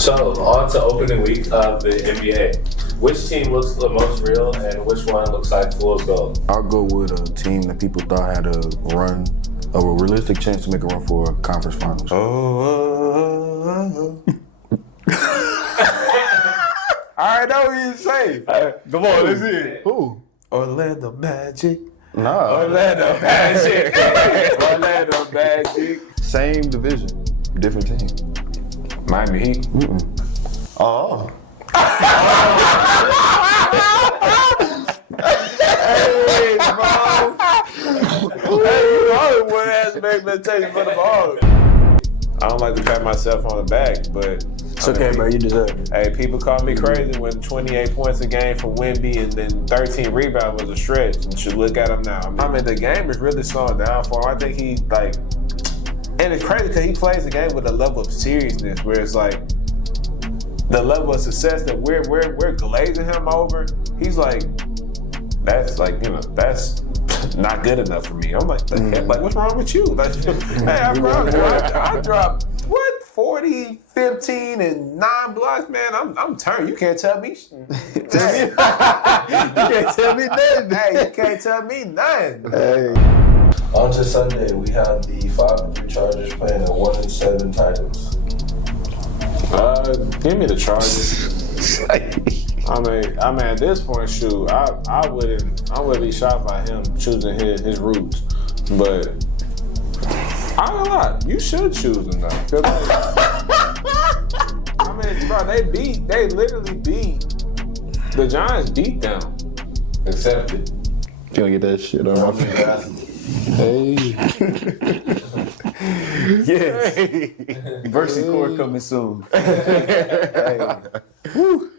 So, on to opening week of the NBA. Which team looks the most real and which one looks like fool's gold? I'll go with a team that people thought had a realistic chance to make a run for conference finals. I know what you say. Come on, let's hear it. Who? Orlando Magic. Nah. Orlando Magic. Orlando Magic. Same division, different team. Miami Heat. Oh. Hey, bro. Hey, you know what has expectations for the ball. I don't like to pat myself on the back, but it's okay, bro. You deserve it. Hey, people call me crazy when 28 points a game from Wemby and then 13 rebounds was a stretch. And should look at him now. I mean, the game is really slowing down for him. I think he and it's crazy because he plays the game with a level of seriousness where it's like the level of success that we're glazing him over. He's like, that's not good enough for me. I'm like, the heck? Like, what's wrong with you? Like, hey, I dropped 40, 15, and 9 blocks, man. I'm turned. You can't tell me. You can't tell me nothing. Hey, you can't tell me nothing. Hey. On to Sunday, we have the 5-3 Chargers playing the 1-7 Titans. Give me the Chargers. I mean, at this point, shoot, I wouldn't be shocked by him choosing his routes, but I don't know, you should choose him though. I mean, bro, they literally beat the Giants, beat them. Accept it. You gonna get that shit on me? Hey. Yes. Varsity Court coming soon. Hey. Woo.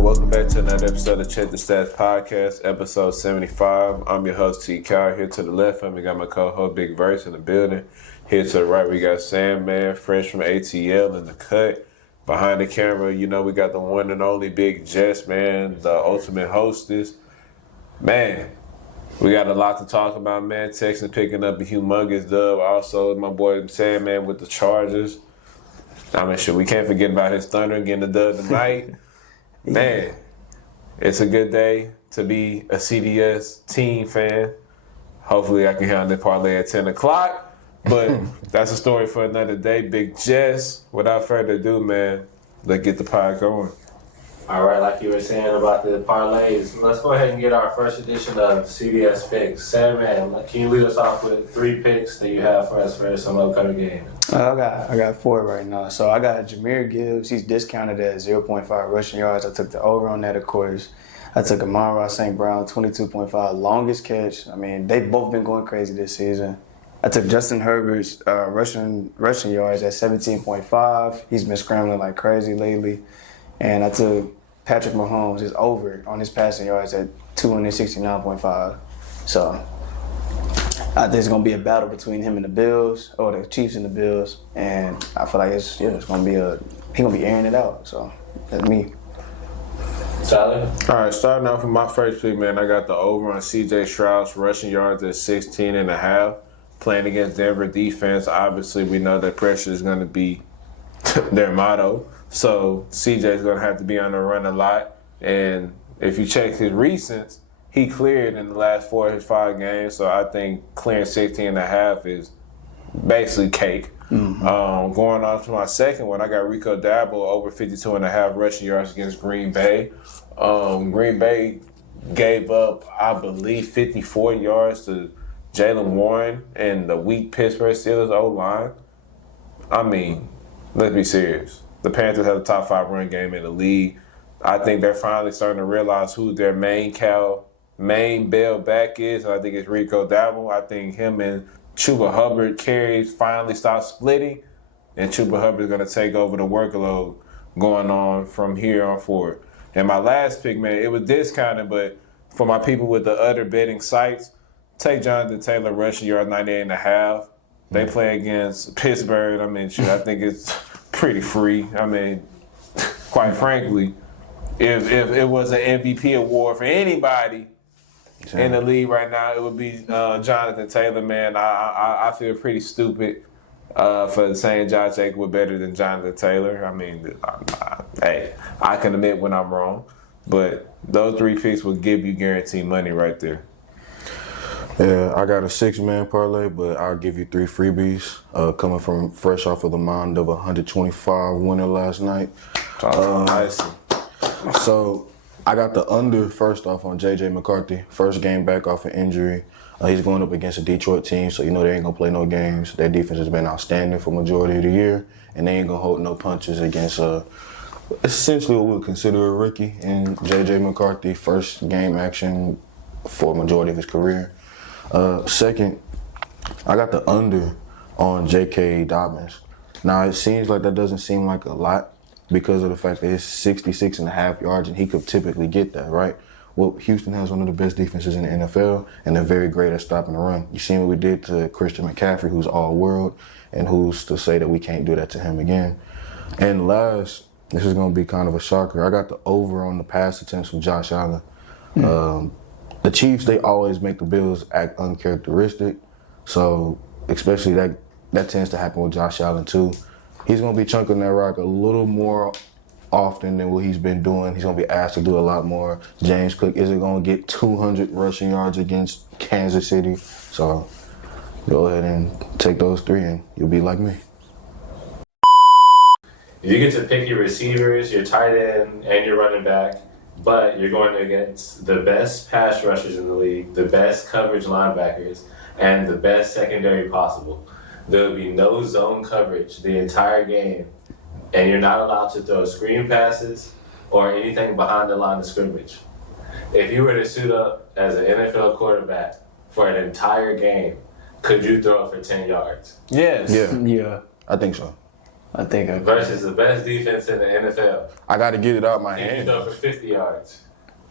Welcome back to another episode of Check the Stats Podcast, episode 75. I'm your host, T. Kyle. Here to the left, we got my co-host, Big Verse, in the building. Here to the right, we got Sandman, fresh from ATL in the cut. Behind the camera, we got the one and only Big Jess, man, the ultimate hostess. Man, we got a lot to talk about, man. Texas picking up a humongous dub. Also, my boy Sandman with the Chargers. I mean, we can't forget about his Thunder getting the dub tonight. Man, it's a good day to be a CDS team fan. Hopefully I can hit on the parlay at 10 o'clock. But that's a story for another day. Big Jess, without further ado, man, let's get the pod going. All right, like you were saying about the parlays, let's go ahead and get our first edition of CDS picks. Sandman, can you lead us off with 3 picks that you have for us for some upcoming games? I got 4 right now. So I got Jahmyr Gibbs. He's discounted at 0.5 rushing yards. I took the over on that, of course. I took Amon-Ra St. Brown, 22.5 longest catch. I mean, they've both been going crazy this season. I took Justin Herbert's rushing yards at 17.5. He's been scrambling like crazy lately. And I took Patrick Mahomes, his over on his passing yards at 269.5. So I think it's going to be a battle between him and the Bills, or the Chiefs and the Bills. And I feel like it's going to be he's going to be airing it out. So that's me. Tyler? All right, starting off with my first pick, man, I got the over on C.J. Stroud's rushing yards at 16.5. Playing against Denver defense, obviously we know that pressure is going to be their motto. So C.J. is going to have to be on the run a lot. And if you check his recents, he cleared in the last 4 of his 5 games. So I think clearing 16.5 is basically cake. Mm-hmm. Going on to my second one, I got Rico Dabo over 52.5 rushing yards against Green Bay. Green Bay gave up, I believe, 54 yards to Jaylen Warren and the weak Pittsburgh Steelers O-line. I mean, let's be serious. The Panthers have the top 5 run game in the league. I think they're finally starting to realize who their main bail back is. I think it's Rico Dabo. I think him and Chuba Hubbard carries finally stop splitting, and Chuba Hubbard is going to take over the workload going on from here on forward. And my last pick, man, it was discounted, but for my people with the other betting sites, take Jonathan Taylor rushing yard 98.5. They play against Pittsburgh. I mean, I think it's pretty free. I mean, quite frankly, if it was an MVP award for anybody in the league right now, it would be Jonathan Taylor, man. I feel pretty stupid for saying Josh Jacobs was better than Jonathan Taylor. I mean, hey, I can admit when I'm wrong, but those 3 picks will give you guaranteed money right there. Yeah, I got a 6-man parlay, but I'll give you 3 freebies. Coming from fresh off of the mound of a 125 winner last night. Nice. So I got the under first off on J.J. McCarthy. First game back off an injury. He's going up against a Detroit team, so you know they ain't going to play no games. Their defense has been outstanding for majority of the year, and they ain't going to hold no punches against essentially what we would consider a rookie in J.J. McCarthy. First game action for majority of his career. Second, I got the under on J.K. Dobbins. Now, it seems like that doesn't seem like a lot because of the fact that it's 66.5 yards, and he could typically get that, right? Well, Houston has one of the best defenses in the NFL, and they're very great at stopping the run. You seen what we did to Christian McCaffrey, who's all-world, and who's to say that we can't do that to him again. And last, this is going to be kind of a shocker. I got the over on the pass attempts from Josh Allen. The Chiefs, they always make the Bills act uncharacteristic. So, especially that tends to happen with Josh Allen too. He's going to be chunking that rock a little more often than what he's been doing. He's going to be asked to do a lot more. James Cook isn't going to get 200 rushing yards against Kansas City. So, go ahead and take those 3 and you'll be like me. If you get to pick your receivers, your tight end, and your running back, but you're going against the best pass rushers in the league, the best coverage linebackers, and the best secondary possible. There will be no zone coverage the entire game, and you're not allowed to throw screen passes or anything behind the line of scrimmage. If you were to suit up as an NFL quarterback for an entire game, could you throw it for 10 yards? Yes. Yeah. I think so. I think I Versus the best defense in the NFL. I got to get it out my Can you hand. throw for 50 yards?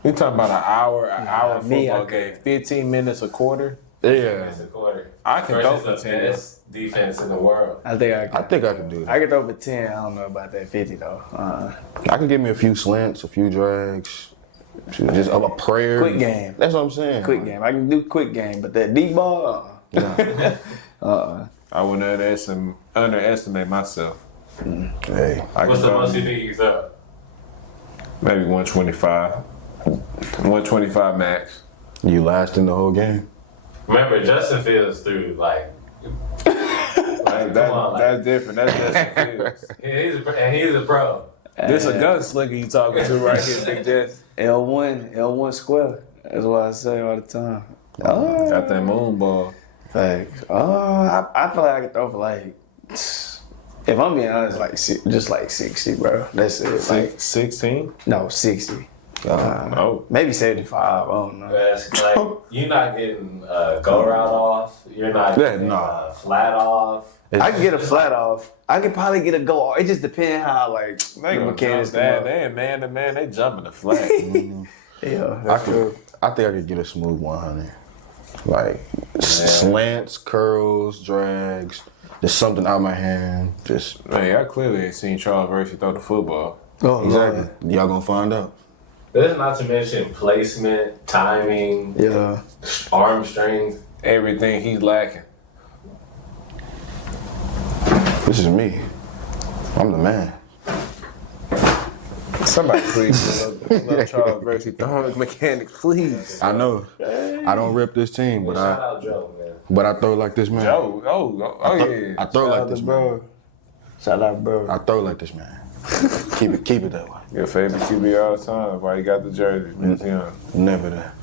We talking about an hour me, football I game, 15 minutes a quarter. Yeah. It's a quarter. I can Versus throw the for 10. best defense in the world. I think I can do that. I can throw for 10. I don't know about that 50 though. I can give me a few slants, a few drags, just a prayer. Quick game. That's what I'm saying. Quick game. I can do quick game, but that deep ball, I wouldn't underestimate myself. Hey, What's the most you think you can throw? Maybe 125. 125 max. you lasting the whole game? Remember, Justin Fields threw Like, Come on, that's different. That's Justin Fields. he's a pro. This a gunslinger you talking to right here, Big Jess. L1 square. That's what I say all the time. Got that moon ball. Thanks. I feel like I could throw for like, if I'm being honest, like just like 60, bro. That's it. Like 16? no, 60. Oh. Maybe 75. I don't know. That's like, you're not getting go route off. You're not getting flat off. I can get a flat off. I could probably get a go off. It just depends how like They the gonna mechanics jump come that. up. They ain't man to man. They jumping the flat. Yeah, that's true. I think I could get a smooth 100. Like slants, curls, drags, just something out my hand. Just Man, I clearly ain't seen Charles Versi throw the football. Oh, exactly. Lord. Y'all gonna find out. That's not to mention placement, timing, Yeah. arm strength. Everything he's lacking. This is me. I'm the man. Somebody please love Charles Versi throwing mechanic, please. I know. I don't rep this team, but Shout I out Joe, man. throw like this man. Joe, yeah. I throw like this man. Shout out, bro. I throw like this man. keep it that way. Your favorite QB all the time. Why you got the jersey? Vince Young. Never that.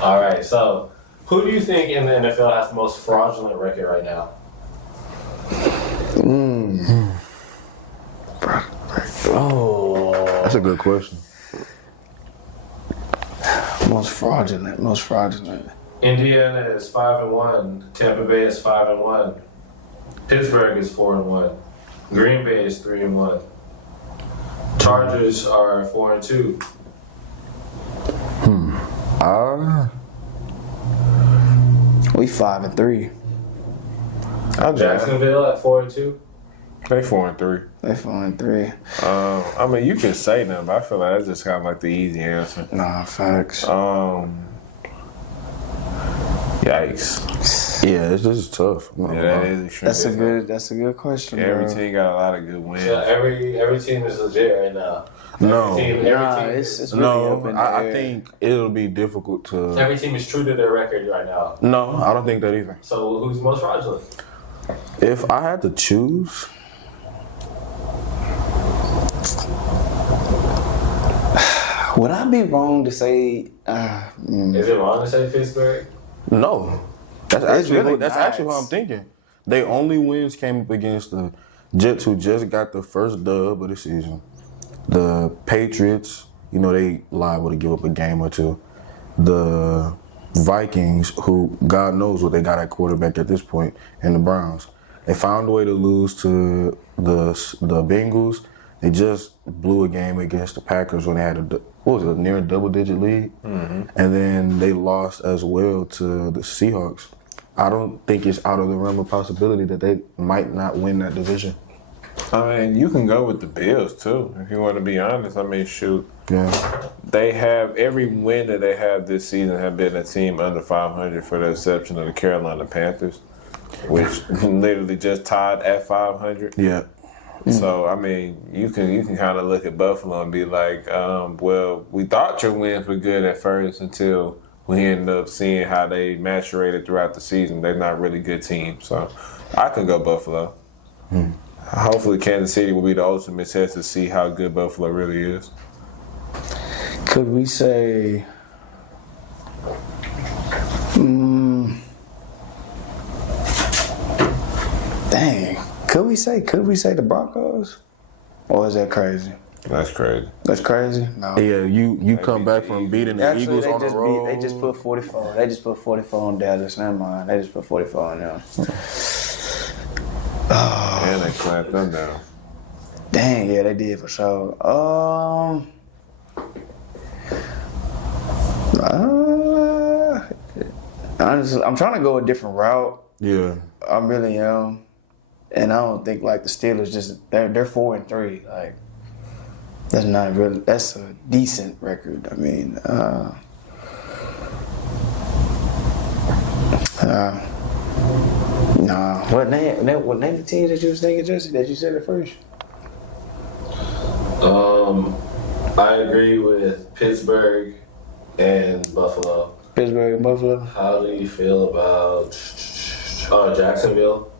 All right, so who do you think in the NFL has the most fraudulent record right now? Oh, That's a good question. most fraudulent. Indiana is 5-1. Tampa Bay is 5-1. Pittsburgh is 4-1. Green Bay is 3-1. Chargers are 4-2. We 5-3. I'm Jackson. Jacksonville at 4-2. They 4-3. They 4-3. I mean, you can say them, but I feel like that's just kind of like the easy answer. Nah, facts. Yikes. Yeah, this is tough. Yeah, that is extremely That's a good question. Every bro. team got a lot of good wins. So every team is legit right now. No. It's really up No, in the I air. think it'll be difficult to. Every team is true to their record right now. No, I don't think that either. So who's most fraudulent? If I had to choose, Would I be wrong to say? Is it wrong to say Pittsburgh? no. That's It's actually really that's not. actually what I'm thinking. They only wins came up against the Jets, who just got the first dub of the season. The Patriots, they liable to give up a game or two. The Vikings, who God knows what they got at quarterback at this point, and the Browns. They found a way to lose to the Bengals. They just blew a game against the Packers when they had a near double-digit lead. Mm-hmm. And then they lost as well to the Seahawks. I don't think it's out of the realm of possibility that they might not win that division. I mean, you can go with the Bills, too, if you want to be honest. I mean, shoot. Yeah. They have, every win that they have this season have been a team under 500 for the exception of the Carolina Panthers, which literally just tied at 500. Yeah. So, I mean, you can kind of look at Buffalo and be like, well, we thought your wins were good at first until we ended up seeing how they maturated throughout the season. They're not really good teams. So, I can go Buffalo. Hopefully, Kansas City will be the ultimate test to see how good Buffalo really is. Could we say? Dang. Could we say the Broncos? Or is that crazy? That's crazy. That's crazy? No. Yeah, you come back from beating the Actually, Eagles on the road. they just put 44. They just put 44 on Dallas. Never mind. They just put 44 on them. And they clamped them down. Dang, yeah, they did for sure. Honestly, I'm trying to go a different route. Yeah. I really am. And I don't think like the Steelers they're 4-3. Like that's not really that's a decent record. I mean, nah. What name the team that you was thinking, Jesse? That you said it first? I agree with Pittsburgh and Buffalo. Pittsburgh and Buffalo. How do you feel about Jacksonville?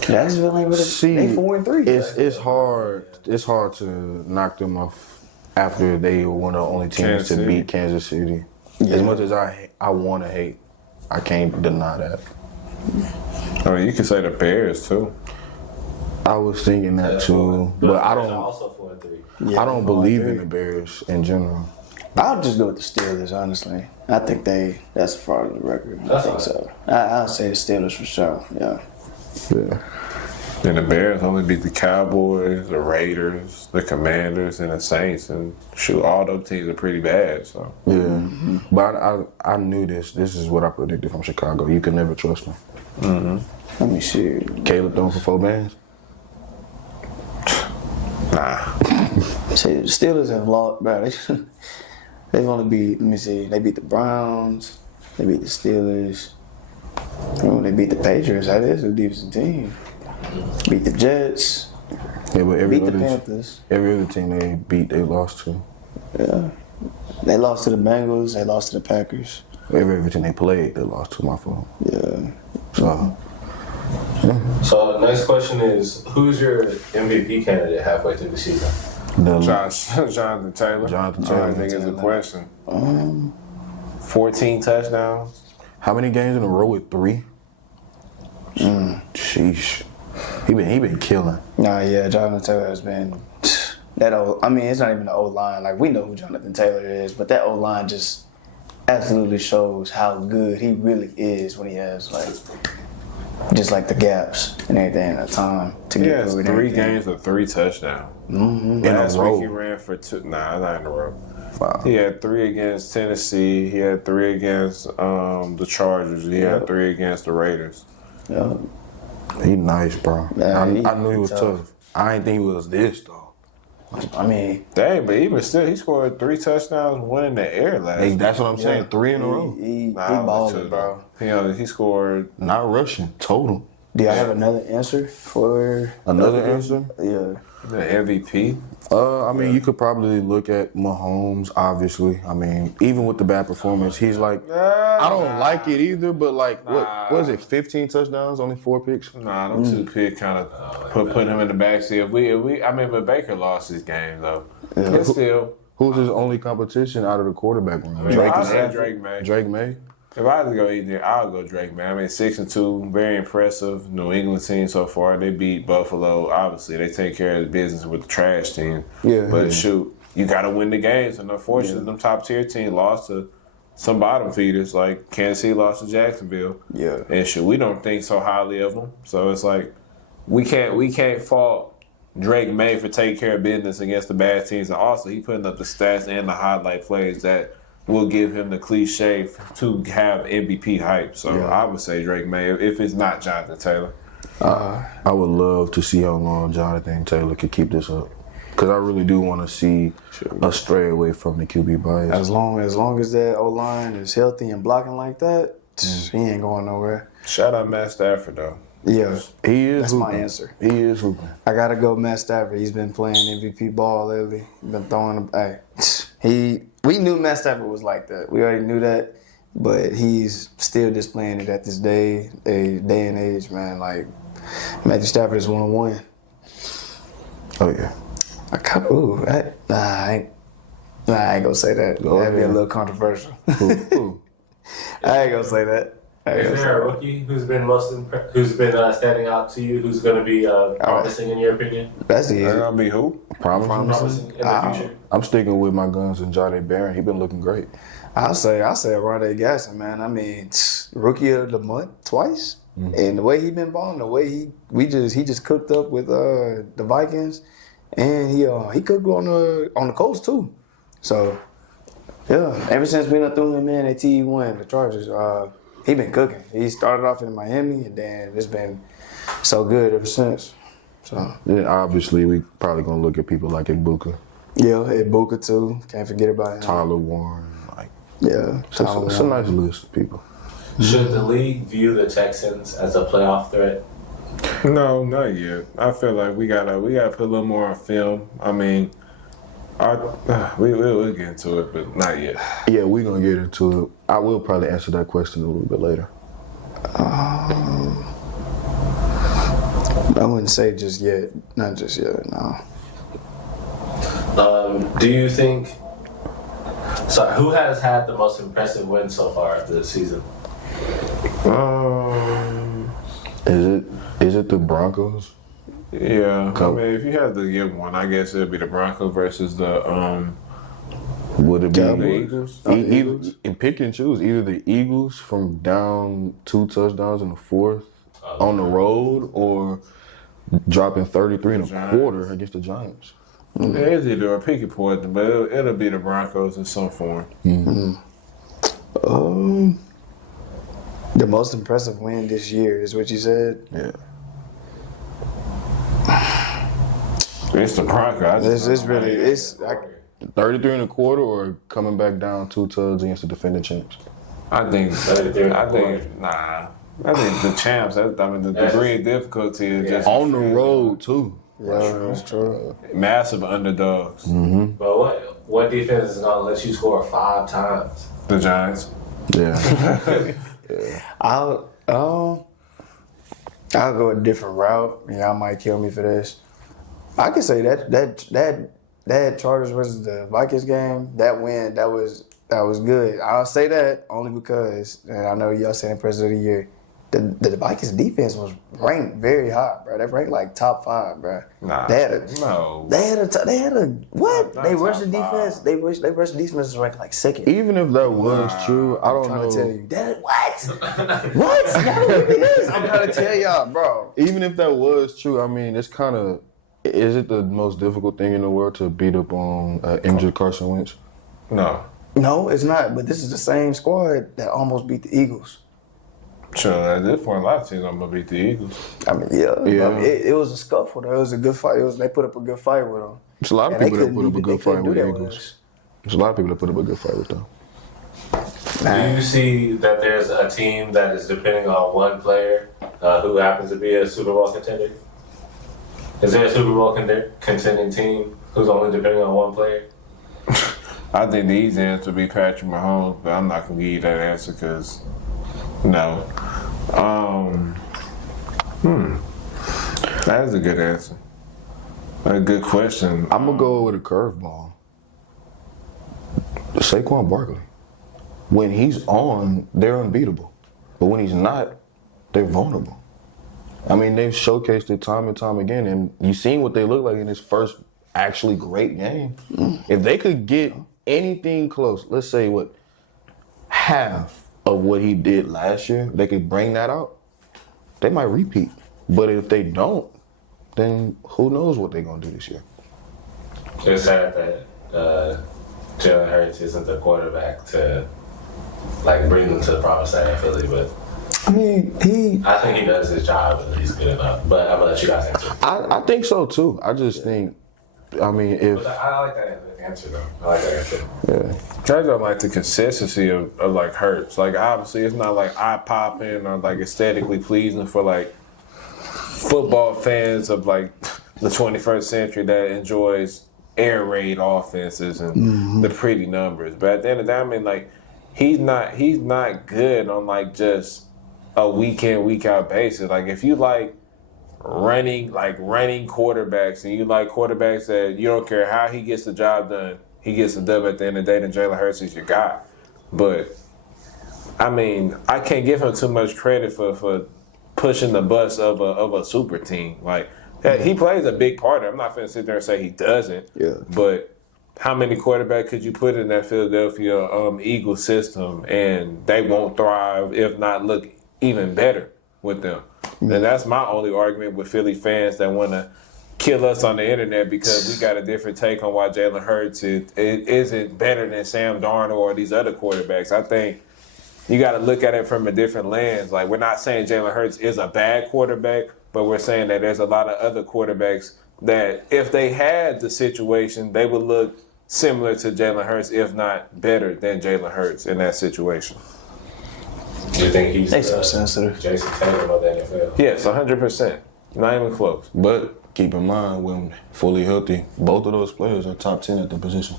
Jacksonville ain't really. See, they 4-3. It's hard. It's hard to knock them off after they were one of the only teams Kansas to City. beat Kansas City. Yeah. As much as I want to hate, I can't deny that. I mean, you can say the Bears, too. I was thinking that too, but I Bears are don't. also 4-3. Yeah, I don't believe in the Bears in general. I'll just go with the Steelers, honestly. I think that's a fraudulent record. I think so. I'll say the Steelers for sure. Yeah. Yeah. And the Bears only beat the Cowboys, the Raiders, the Commanders, and the Saints. And shoot, all those teams are pretty bad. So Yeah. Mm-hmm. But I knew this. This is what I predicted from Chicago. You can never trust me. Mm-hmm. Let me see. Caleb throwing for 4 bands. nah. See, the Steelers have lost, bro. They've only beat. Let me see. They beat the Browns. They beat the Steelers. Oh, they beat the Patriots. That is a decent team. Beat the Jets. Yeah, but every Beat the other Panthers. team they beat, they lost to. Yeah. They lost to the Bengals. They lost to the Packers. Every team they played, they lost to. My fault. Yeah. So. So the next question is, who's your MVP candidate halfway through the season? Jonathan Taylor. Jonathan I Taylor. think it's a question. 14 touchdowns. How many games in a row with 3? Sheesh. He been killing. Nah, yeah, Jonathan Taylor has been that old. I mean, it's not even the old line. Like we know who Jonathan Taylor is, but that old line just absolutely shows how good he really is when he has like just like the gaps and everything at a time to He get has through it. 3 games with 3 touchdowns. In Last a row. week he ran for 2. Nah, not in a row. Wow. He had 3 against Tennessee. He had 3 against the Chargers. He had 3 against the Raiders. Yeah. He nice, bro. Yeah, I knew he was tough. tough. I didn't think he was this though. I mean, Dang, but even still, he scored 3 touchdowns, 1 in the air last week. That's what I'm saying. 3 in a row. he Nah, balling, bro. He scored. Not rushing. Total. Do y'all have another answer for Another answer? Yeah. The MVP. I mean, you could probably look at Mahomes, obviously. I mean, even with the bad performance, he's like, I don't like it either, but like, what is it, 15 touchdowns, only 4 picks? Nah, them 2 picks kind of put him in the backseat. But Baker lost his game though. Yeah. But still, Who's his only competition out of the quarterback room? I'll say Drake May. Drake May? If I had to go either, I'll go Drake May. I mean, 6-2, very impressive. New England team so far. They beat Buffalo. Obviously, they take care of the business with the trash team. Yeah. But shoot, you got to win the games. And unfortunately, them top tier teams lost to some bottom feeders. Like Kansas City lost to Jacksonville. Yeah. And shoot, we don't think so highly of them. So it's like we can't fault Drake May for taking care of business against the bad teams. And also, he putting up the stats and the highlight plays that will give him the cliche to have MVP hype. So I would say Drake May if it's not Jonathan Taylor. I would love to see how long Jonathan Taylor could keep this up. Because I really do want to see us stray away from the QB bias. As long as that O-line is healthy and blocking like that, he ain't going nowhere. Shout out Matt Stafford though. Yeah. He is That's hooping. my answer. He is hooping. I gotta go Matt Stafford. He's been playing MVP ball lately. Been throwing we knew Matt Stafford was like that. We already knew that. But he's still displaying it at this day and age, man. Like Matthew Stafford is 101. Oh yeah. I ain't gonna say that. That'd be a little controversial. Who? I ain't gonna say that. Is there a rookie who's been standing out to you? Who's going to be promising in your opinion? That's easy. They're gonna be who? Promising in the future. I'm sticking with my guns and Jahdae Barron. He been looking great. I'll say Rondé Gasson, man. I mean, rookie of the month twice, and the way he been balling, the way he just cooked up with the Vikings, and he cooked on the coast too. So yeah, ever since we done threw him in at TE1, the Chargers, he been cooking. He started off in Miami, and then it's been so good ever since. So Then obviously we probably gonna look at people like Ibuka, yeah, Ibuka too. Can't forget about him. Tyler Warren. Like Yeah, it's a nice list of people. Should the league view the Texans as a playoff threat? No, not yet. I feel like we gotta put a little more on film. I mean, we'll get into it, but not yet. Yeah, we're gonna get into it. I will probably answer that question a little bit later. I wouldn't say just yet. Not just yet, no. Do you think? So, who has had the most impressive win so far this season? Is it the Broncos? Yeah, I mean, if you had to give one, I guess it'd be the Broncos versus the Would it be the Eagles. Either in pick and choose, either the Eagles from down 2 touchdowns in the fourth on the road, or dropping 33 and a quarter against the Giants. Yeah, it's either a picky poison, but it'll be the Broncos in some form. The most impressive win this year is what you said. Yeah. It's the Broncos. It's really 33 and a quarter, or coming back down 2 tugs against the defending champs. I think the champs. The degree of difficulty is just On the road too. Yeah, that's true. massive underdogs. But what defense is gonna let you score 5 times? The Giants. Yeah. I'll go a different route. Y'all might kill me for this. I can say that Chargers versus the Vikings game, that win, that was good. I'll say that only because, and I know y'all saying President of the Year, the Vikings defense was ranked very high, bro. They ranked like top 5, bro. Nah, They had a what? Not They rushed the top defense. 5. They rushed the defense was ranked like 2nd. Even if that was true, I don't I'm trying know. to tell you that. What? What? Y'all don't believe this? I'm trying to tell y'all, bro. Even if that was true, I mean, it's kind of. Is it the most difficult thing in the world to beat up on injured Carson Wentz? No. No, it's not. But this is the same squad that almost beat the Eagles. Sure, at this point, a lot of teams I'm gonna beat the Eagles. I mean, yeah. Yeah. I mean, it was a scuffle. Though. It was a good fight. They put up a good fight with them. There's a lot of And people that put up a good fight with the us. Eagles. There's a lot of people that put up a good fight with them. Do you see that there's a team that is depending on one player who happens to be a Super Bowl contender? Is there a Super Bowl contending team who's only depending on one player? I think the easy answer would be Patrick Mahomes, but I'm not gonna give you that answer because no. That is a good answer. A good question. I'm gonna go with a curveball. Saquon Barkley. When he's on, they're unbeatable, but when he's not, they're vulnerable. I mean, they've showcased it time and time again, and you've seen what they look like in his first actually great game. If they could get anything close, let's say half of what he did last year, they could bring that out, they might repeat. But if they don't, then who knows what they're gonna do this year. It's sad that Jalen Hurts isn't the quarterback to bring them to the promised land in Philly, but I mean, I think he does his job and he's good enough. But I'm gonna let you guys answer. I think so too. I just think, I mean, if But I like that answer though. I like that answer. yeah, I don't like the consistency of Hurts. Obviously, it's not eye popping or aesthetically pleasing for football fans of the 21st century that enjoys air raid offenses and the pretty numbers. But at the end of the day, I mean, he's not good on just a week in, week out basis. If you running quarterbacks and you like quarterbacks that you don't care how he gets the job done, he gets the dub at the end of the day, then Jalen Hurts is your guy. But I mean, I can't give him too much credit for pushing the bus of a super team. He plays a big part. I'm not gonna sit there and say he doesn't. Yeah. But how many quarterbacks could you put in that Philadelphia Eagles system and they won't thrive, if not look even better with them? And that's my only argument with Philly fans that want to kill us on the internet because we got a different take on why Jalen Hurts isn't better than Sam Darnold or these other quarterbacks. I think you got to look at it from a different lens. We're not saying Jalen Hurts is a bad quarterback, but we're saying that there's a lot of other quarterbacks that if they had the situation, they would look similar to Jalen Hurts, if not better than Jalen Hurts in that situation. Do you think he's they so sensitive. Jason Tatum of the NFL? Yes, 100%. Not even close. but keep in mind when fully healthy, both of those players are top 10 at the position.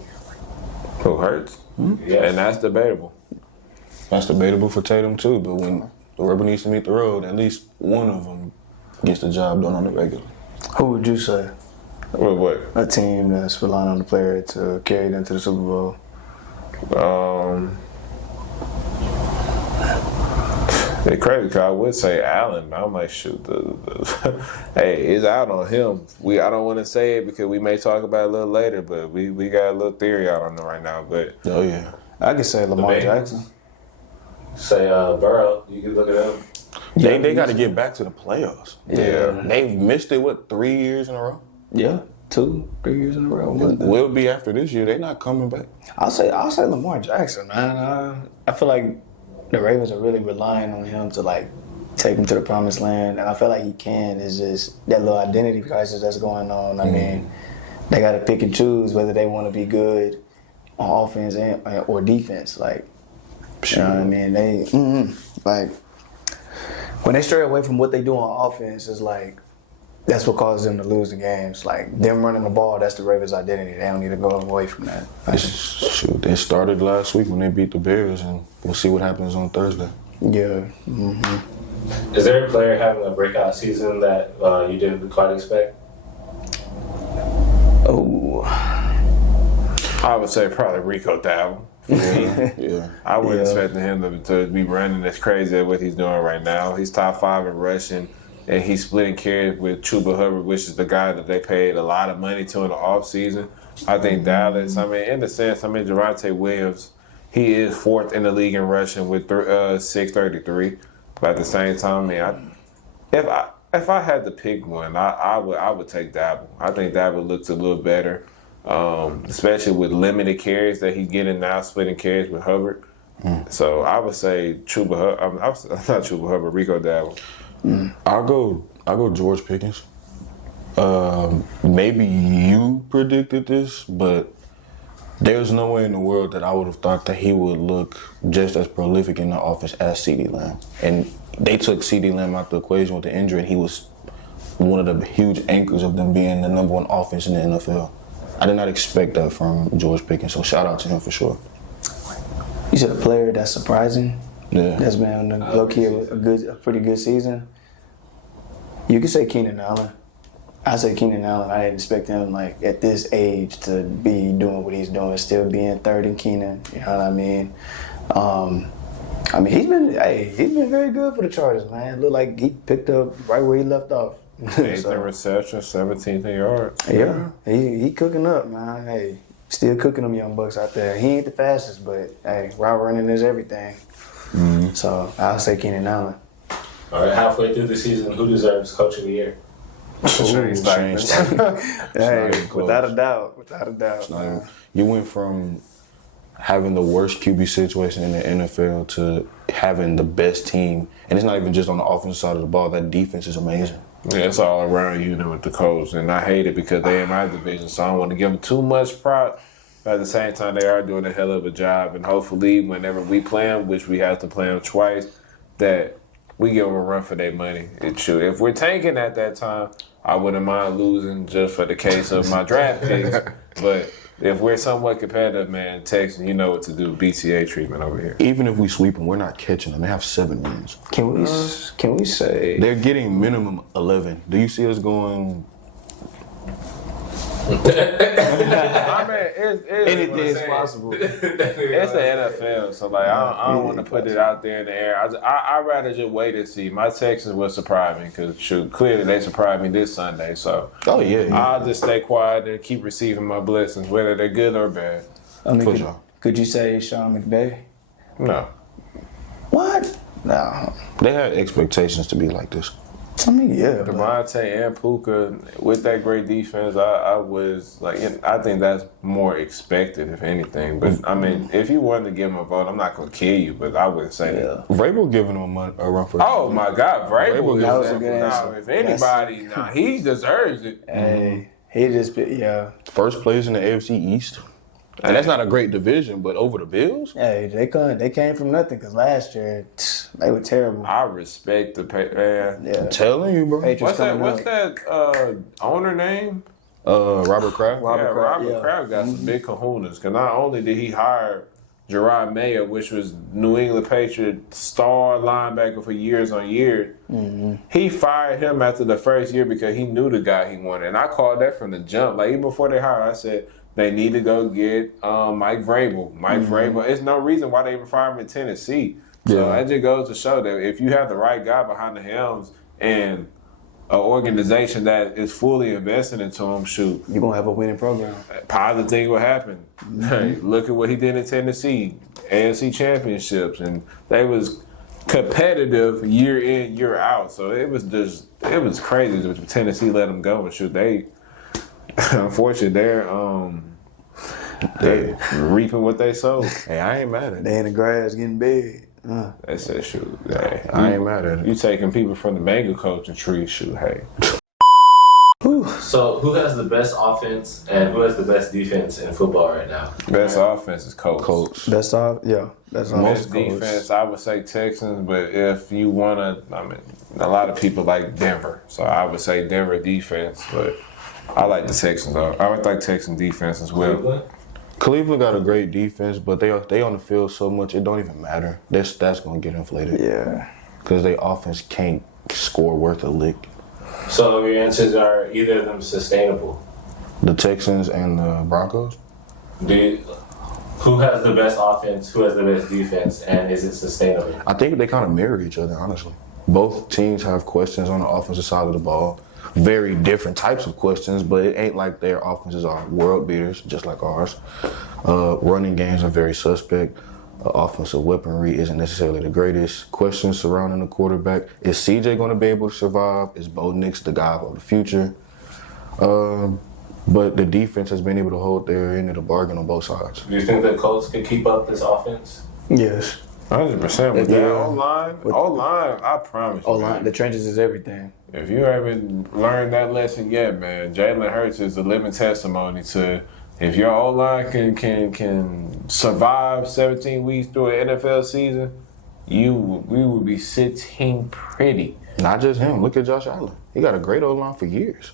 Who Hurts? Yes. And that's debatable. That's debatable for Tatum too, but when the rubber needs to meet the road, at least one of them gets the job done on the regular. Who would you say? What? A team that's relying on the player to carry them to the Super Bowl. It's crazy because I would say Allen, but I'm like, shoot, hey, it's out on him. I don't want to say it because we may talk about it a little later, but we got a little theory out on it right now. But Oh yeah. I could say Lamar Bengals. Jackson. Say Burrow. You can look at him. They got to get back to the playoffs. Yeah. They've missed it, 3 years in a row? Yeah, 2-3 years in a row. Will be after this year. They're not coming back. I'll say Lamar Jackson, man. I feel like the Ravens are really relying on him to take him to the promised land, and I feel like he can. It's just that little identity crisis that's going on. I mean, they got to pick and choose whether they want to be good on offense or defense. You know what I mean? They when they stray away from what they do on offense, it's that's what causes them to lose the games. Them running the ball, that's the Ravens' identity. They don't need to go away from that. Shoot, they started last week when they beat the Bears, and we'll see what happens on Thursday. Yeah. Is there a player having a breakout season that you didn't quite expect? Oh. I would say probably Rico Dowdle. Yeah. I wouldn't Yeah. expect him to be running as crazy as what he's doing right now. He's top 5 in rushing, and he's splitting carries with Chuba Hubbard, which is the guy that they paid a lot of money to in the offseason. I think Dallas, in the sense, Javonte Williams, he is 4th in the league in rushing with 633. But at the same time, if I had to pick one, I would take Dabble. I think Dabble looks a little better, especially with limited carries that he's getting now, splitting carries with Hubbard. So I would say Chuba Hubbard. Not Chuba Hubbard, Rico Dowdle. I'll go George Pickens. Maybe you predicted this, but there's no way in the world that I would have thought that he would look just as prolific in the offense as CeeDee Lamb. And they took CeeDee Lamb out the equation with the injury, and he was one of the huge anchors of them being the number one offense in the NFL. I did not expect that from George Pickens, so shout out to him for sure. You said a player that's surprising. Yeah. That's been on the low key a pretty good season. You could say Keenan Allen. I say Keenan Allen. I didn't expect him like at this age to be doing what he's doing, still being third in Keenan. You know what I mean? He's been very good for the Chargers, man. It looked like he picked up right where he left off. 8th in reception, 17th in yards. Yeah, he cooking up, man. Hey, still cooking them young bucks out there. He ain't the fastest, but hey, route running is everything. So I'll say Keenan Allen. All right, halfway through the season, who deserves Coach of the Year? Shane Steichen. Hey, without a doubt. Man. You went from having the worst QB situation in the NFL to having the best team. And it's not even just on the offensive side of the ball. That defense is amazing. Yeah, it's all around unit with the Colts, and I hate it because they in my division, so I don't want to give them too much props. But at the same time, they are doing a hell of a job, and hopefully, whenever we play them, which we have to play them twice, that we give them a run for their money. It should. If we're tanking at that time, I wouldn't mind losing just for the case of my draft picks. But if we're somewhat competitive, man, Texans, you know what to do. BTA treatment over here. Even if we sweep them, we're not catching them. They have 7 wins. Can we say They're getting minimum 11. Do you see us going? I mean, anything is possible? It's the NFL, so like I don't want to put it out there in the air. I'd rather just wait and see. My Texans will surprise me because clearly they surprised me this Sunday. So I'll just stay quiet and keep receiving my blessings, whether they're good or bad. I mean, could you say Sean McVay? No. What? No. They had expectations to be like this. I mean, yeah. Devontae and Puka with that great defense, I was like, I think that's more expected, if anything. But I mean, if you wanted to give him a vote, I'm not gonna kill you, but I wouldn't say that. Vrabel giving him a run for. Oh my God, Vrabel! That was a good answer. If anybody, he deserves it. Hey, he just first place in the AFC East. And that's not a great division, but over the Bills? Hey, they came from nothing because last year they were terrible. I respect the man. Yeah. I'm telling you, bro. What's that owner name? Robert Kraft. Robert Kraft got some big kahunas. Because not only did he hire Gerard Mayer, which was New England Patriot star linebacker for years on years, he fired him after the first year because he knew the guy he wanted. And I called that from the jump. Like, even before they hired, I said, they need to go get Mike Vrabel. Vrabel. There's no reason why they even fired him in Tennessee. So that just goes to show that if you have the right guy behind the helms and an organization that is fully invested into him, shoot, you're going to have a winning program. Positive thing will happen. Look at what he did in Tennessee, AFC championships, and they was competitive year in, year out. So it was crazy that Tennessee let them go and shoot. Unfortunately, they're reaping what they sowed. Hey, I ain't mad at it. They in the grass getting big. They said, shoot, hey, I ain't mad at it. You taking people from the mango coaching tree, shoot, hey. So, who has the best offense and who has the best defense in football right now? Best offense is Colts. Best off, yeah. That's Most defense, I would say Texans, but if you want to, I mean, a lot of people like Denver, so I would say Denver defense, but I like the Texans. I would like Texan defense as well. Cleveland got a great defense, but they on the field so much it don't even matter. Their stats gonna get inflated. Yeah, because their offense can't score worth a lick. So your answers are either of them sustainable? The Texans and the Broncos. Who has the best offense? Who has the best defense? And is it sustainable? I think they kind of mirror each other, honestly. Both teams have questions on the offensive side of the ball. Very different types of questions, but it ain't like their offenses are world beaters, just like ours. Running games are very suspect. Offensive weaponry isn't necessarily the greatest. Questions surrounding the quarterback. Is CJ going to be able to survive? Is Bo Nix the guy of the future? But the defense has been able to hold their end of the bargain on both sides. Do you think the Colts can keep up this offense? Yes. 100%. With Yeah. that O-line, I promise you, O-line, man. the trenches is everything. If you haven't learned that lesson yet, man, Jalen Hurts is a living testimony to if your O-line can survive 17 weeks through an NFL season, we will be sitting pretty. Not just him. Look at Josh Allen. He got a great O-line for years.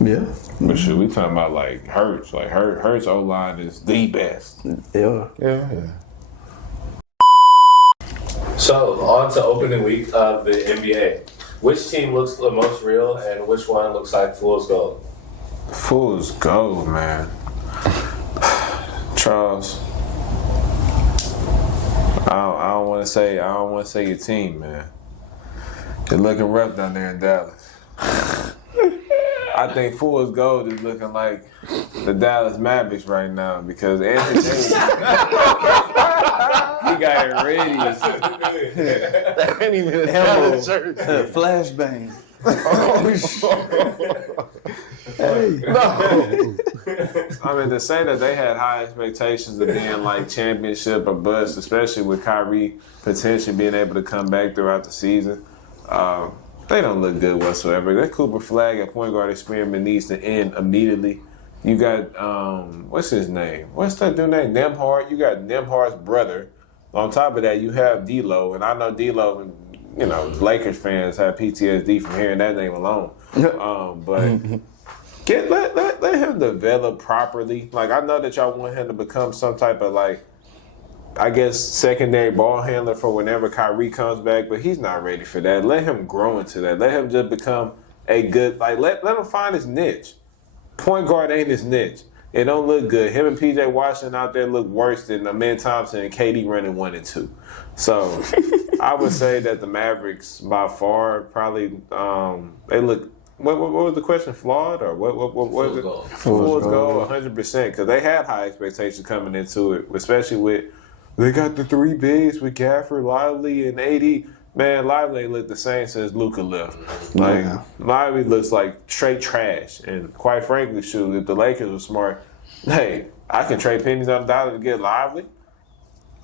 Yeah. But shit, we talking about like Hurts. Like Hurts O-line is the best. Yeah. Yeah. So, on to opening week of the NBA. Which team looks the most real and which one looks like fool's gold? Fool's gold, man. Charles, I don't want to say your team, man. It's looking rough down there in Dallas. I think fool's gold is looking like the Dallas Mavericks right now because Anthony Davis, he got it ready. That ain't even a Dallas shirt. Flashbang. No. I mean, to say that they had high expectations of being like championship or bust, especially with Kyrie potentially being able to come back throughout the season, they don't look good whatsoever. That Cooper Flag at point guard experiment needs to end immediately. You got, what's his name? What's that dude named? Nemhard. You got Nemhard's brother. On top of that, you have D'Lo, and I know D'Lo, you know, Lakers fans have PTSD from hearing that name alone. But let him develop properly. Like, I know that y'all want him to become some type of, like, I guess, secondary ball handler for whenever Kyrie comes back, but he's not ready for that. Let him grow into that. Let him just become a good, like, let him find his niche. Point guard ain't his niche. It don't look good. Him and P.J. Washington out there look worse than Amen Thompson and KD running 1 and 2. So I would say that the Mavericks, by far, probably they look. What was the question? Flawed or what was it? Fool's gold, 100%. Because they had high expectations coming into it, especially with they got the 3 bigs with Gafford, Lively, and AD. Man, Lively ain't looked the same since Luka left. Like, Lively looks like straight trash. And quite frankly, shoot, if the Lakers were smart, hey, I can trade pennies on the dollar to get Lively,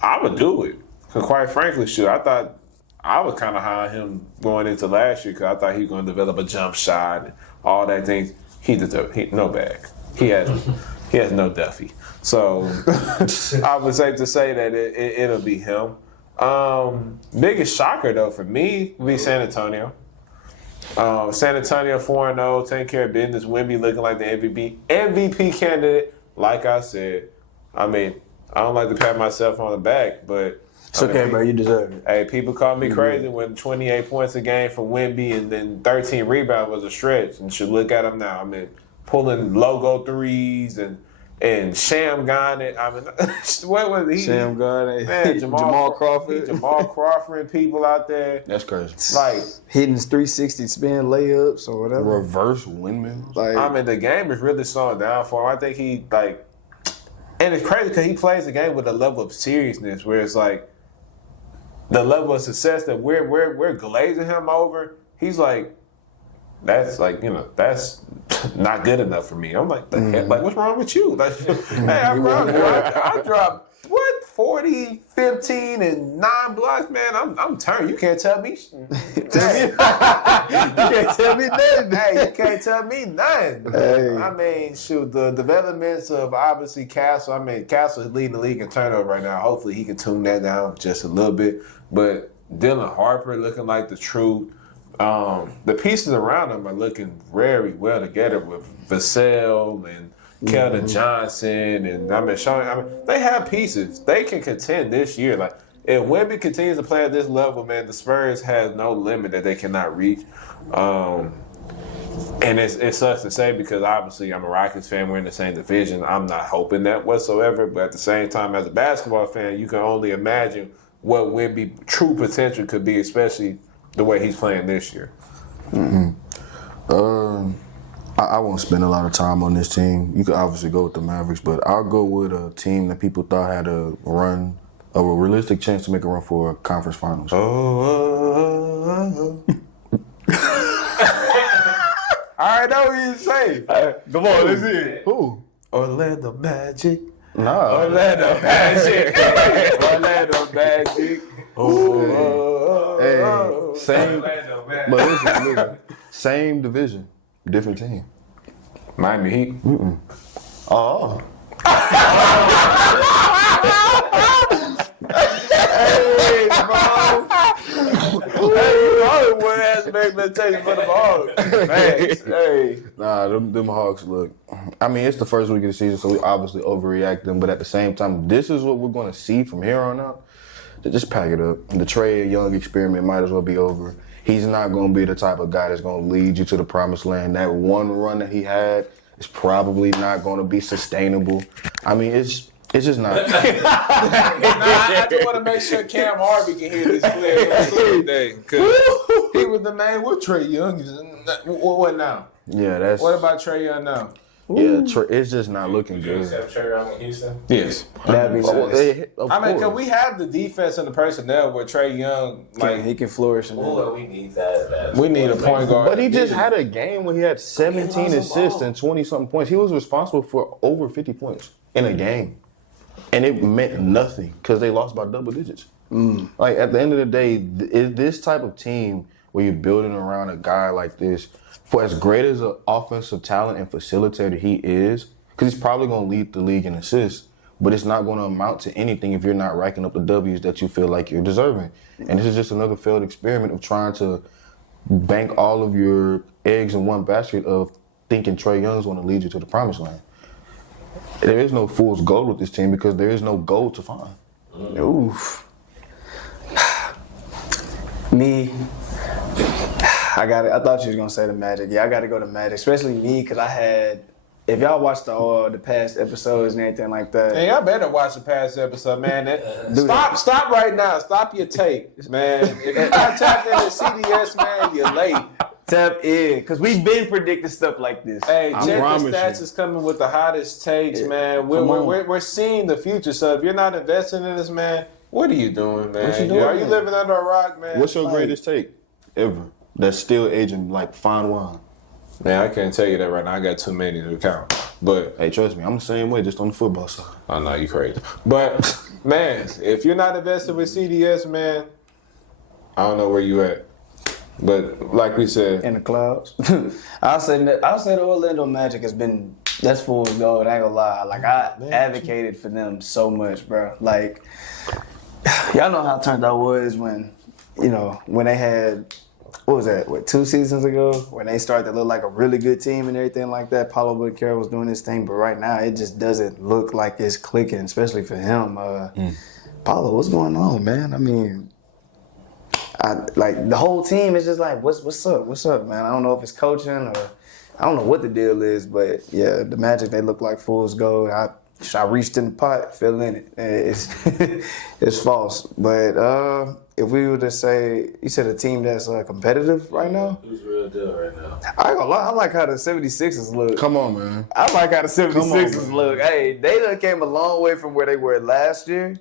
I would do it. Because quite frankly, shoot, I thought I was kind of high on him going into last year because I thought he was going to develop a jump shot and all that things. He no bag. He has no Duffy. So I would say to say that it'll be him. Biggest shocker though for me would be San Antonio. San Antonio 4-0, taking care of business. Wemby looking like the MVP candidate. Like I said, I mean, I don't like to pat myself on the back, but it's okay, bro. You deserve it. Hey, people call me crazy when 28 points a game for Wemby and then 13 rebounds was a stretch. And should look at him now. I mean, pulling logo threes and Sham Garnett. I mean, what was he? Sham Garnett. Man, Jamal Crawford. Jamal Crawford and people out there. That's crazy. Like hitting 360 spin layups or whatever. Reverse windmill. Like, I mean, the game is really slowing down for him. I think he like, and it's crazy because he plays the game with a level of seriousness where it's like the level of success that we're glazing him over. He's like, that's like, you know, that's not good enough for me. I'm like, the heck? Like, what's wrong with you? Like, hey, I dropped, 40, 15, and 9 blocks, man. I'm turned. You can't tell me. You can't tell me nothing. Hey, you can't tell me nothing. Hey. I mean, shoot, the developments of obviously Castle. I mean, Castle is leading the league in turnover right now. Hopefully he can tune that down just a little bit. But Dylan Harper looking like the truth. The pieces around him are looking very well together with Vassell and Keldon Johnson and they have pieces. They can contend this year. Like if Wemby continues to play at this level, man, the Spurs has no limit that they cannot reach. And it sucks to say because obviously I'm a Rockets fan. We're in the same division. I'm not hoping that whatsoever. But at the same time, as a basketball fan, you can only imagine what Wemby true potential could be, especially the way he's playing this year. I won't spend a lot of time on this team. You could obviously go with the Mavericks, but I'll go with a team that people thought had a realistic chance to make a run for conference finals. I know what you say. Come on, let's hear it. Who? Orlando Magic. Nah. Orlando Magic. Orlando Magic. Hey, same. Orlando, man. But listen. Same division, different team. Miami Heat. Oh. Hey, bro. Hey, you know one has to make expectation for the Hawks. Thanks. Hey. Nah, them Hawks look. I mean, it's the first week of the season, so we obviously overreacting. But at the same time, this is what we're going to see from here on out. Just pack it up. The Trae Young experiment might as well be over. He's not going to be the type of guy that's going to lead you to the promised land. That one run that he had is probably not going to be sustainable. I mean, it's just not. I just want to make sure Cam Harvey can hear this clear today. Because he was the man with Trae Young. What now? Yeah, that's. What about Trae Young now? Yeah, it's just not looking Would you good. accept Trae Young in Houston? Yes. That'd be nice. I mean, because we have the defense and the personnel where Trae Young, like, He can flourish in that. Well, we need that. we need a point guard. But he just had a game where he had 17 assists and 20-something points. He was responsible for over 50 points in a game. And it meant nothing because they lost by double digits. Like, at the end of the day, this type of team where you're building around a guy like this, for as great as an offensive talent and facilitator he is, because he's probably going to lead the league in assists, but it's not going to amount to anything if you're not racking up the W's that you feel like you're deserving. And this is just another failed experiment of trying to bank all of your eggs in one basket of thinking Trae Young's going to lead you to the promised land. There is no fool's gold with this team because there is no gold to find. Oof. Me, I thought you was gonna say the Magic. Yeah, I got to go to Magic, especially me because I had. If y'all watched the past episodes and everything like that, Hey, y'all better watch the past episode, man. Stop right now. Stop your tape, man. If you're not tapped into CDS, man, you're late. tap in because we've been predicting stuff like this. Hey, I Check the promise Stats you. is coming with the hottest takes, man. Come on. We're seeing the future. So if you're not investing in this, man, what are you doing, man? What you doing, Are you man? living under a rock, man? What's your greatest take ever that's still aging like fine wine? Man, I can't tell you that right now. I got too many to count. But Hey, trust me, I'm the same way, just on the football side. I know you crazy. But man, if you're not invested with CDS, man, I don't know where you at. But like we said, In the clouds. I'll say the Orlando Magic has been that's fool's gold. I ain't gonna lie. Like I advocated for them so much, bro. Like y'all know how turned out was when they had. What was that? 2 seasons ago when they started to look like a really good team and everything like that. Paulo Banchero was doing his thing, but right now it just doesn't look like it's clicking, especially for him. Paulo, what's going on, man? I mean, the whole team is just like, what's up, man? I don't know if it's coaching or I don't know what the deal is, but yeah, the Magic, they look like fool's gold. I reached in the pot, fell in it. It's it's false. But if we were to say, you said a team that's competitive right now? Who's real deal right now? I ain't gonna lie, I like how the 76ers look. Come on, man. I like how the 76ers man. look. Hey, they done came a long way from where they were last year.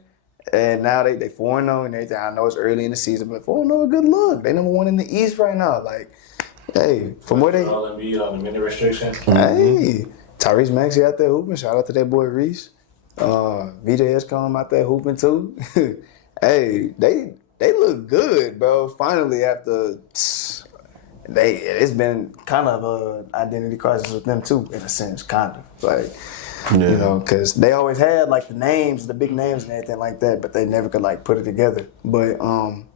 And now they 4-0 and everything. I know it's early in the season, but 4-0 a good look. They number one in the East right now. Like, hey, from where they... All Embiid on the mini restriction. Hey, Tyrese Maxey out there hooping. Shout out to that boy Reese. VJ Escom out there hooping too. Hey, they look good, bro. Finally, after it's been kind of an identity crisis with them too, in a sense, kind of like. Yeah. Because they always had like the big names and everything like that, but they never could like put it together. But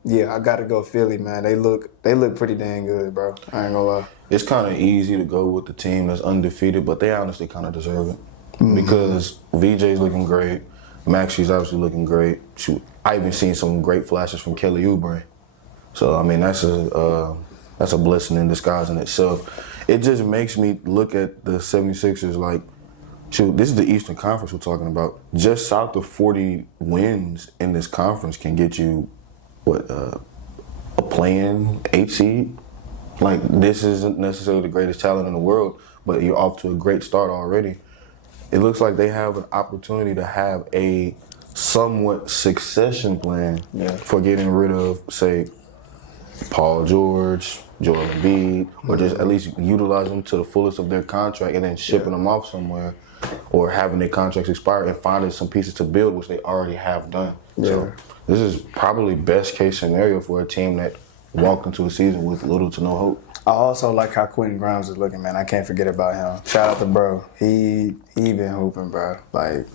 yeah, I gotta go Philly, man. They look pretty dang good, bro. I ain't gonna lie. It's kind of easy to go with the team that's undefeated, but they honestly kind of deserve it. Because VJ's looking great. Maxey's obviously looking great. Shoot, I even seen some great flashes from Kelly Oubre. So, I mean, that's a blessing in disguise in itself. It just makes me look at the 76ers like, shoot, this is the Eastern Conference we're talking about. Just south of 40 wins in this conference can get you, a play-in 8 seed? Like, this isn't necessarily the greatest talent in the world, but you're off to a great start already. It looks like they have an opportunity to have a somewhat succession plan for getting rid of, say, Paul George, Joel Embiid, or just at least utilize them to the fullest of their contract and then shipping them off somewhere. or having their contracts expire and finding some pieces to build, which they already have done. So this is probably best case scenario for a team that walked into a season with little to no hope. I also like how Quentin Grimes is looking, man. I can't forget about him. Shout out to bro. He been hooping, bro. Like,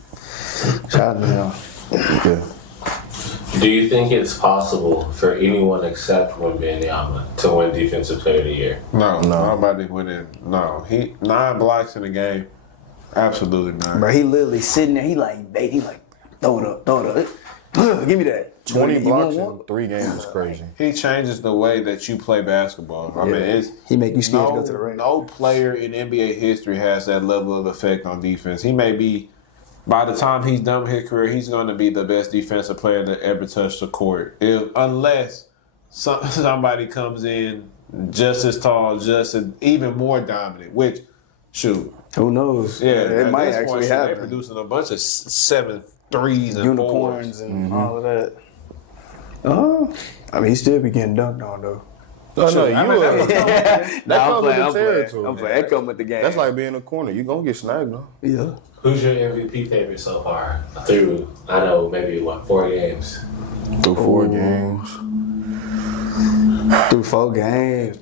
shout out to him. Yeah. Do you think it's possible for anyone except Wembanyama to win Defensive Player of the Year? No, nobody winning. No, he 9 blocks in the game. Absolutely not. Bro, he literally sitting there. He like, throw it up. Give me that. 20 blocks in 3 games is crazy. He changes the way that you play basketball. I mean, he make you scared to go to the ring. No player in NBA history has that level of effect on defense. He may be, by the time he's done with his career, he's going to be the best defensive player that ever touched the court. Unless somebody comes in just as tall, just as even more dominant, which, shoot. Who knows? Yeah, it might actually happen. They're producing a bunch of 7 threes and unicorns 4s. and all of that. I mean, he still be getting dunked on though. No, you I'm playing. territory. I'm playing. That come with the game. That's like being a corner. You gonna get snagged, though. Yeah. Who's your MVP favorite so far? Through, I know, maybe 4 games? Through 4 games. Through 4 games.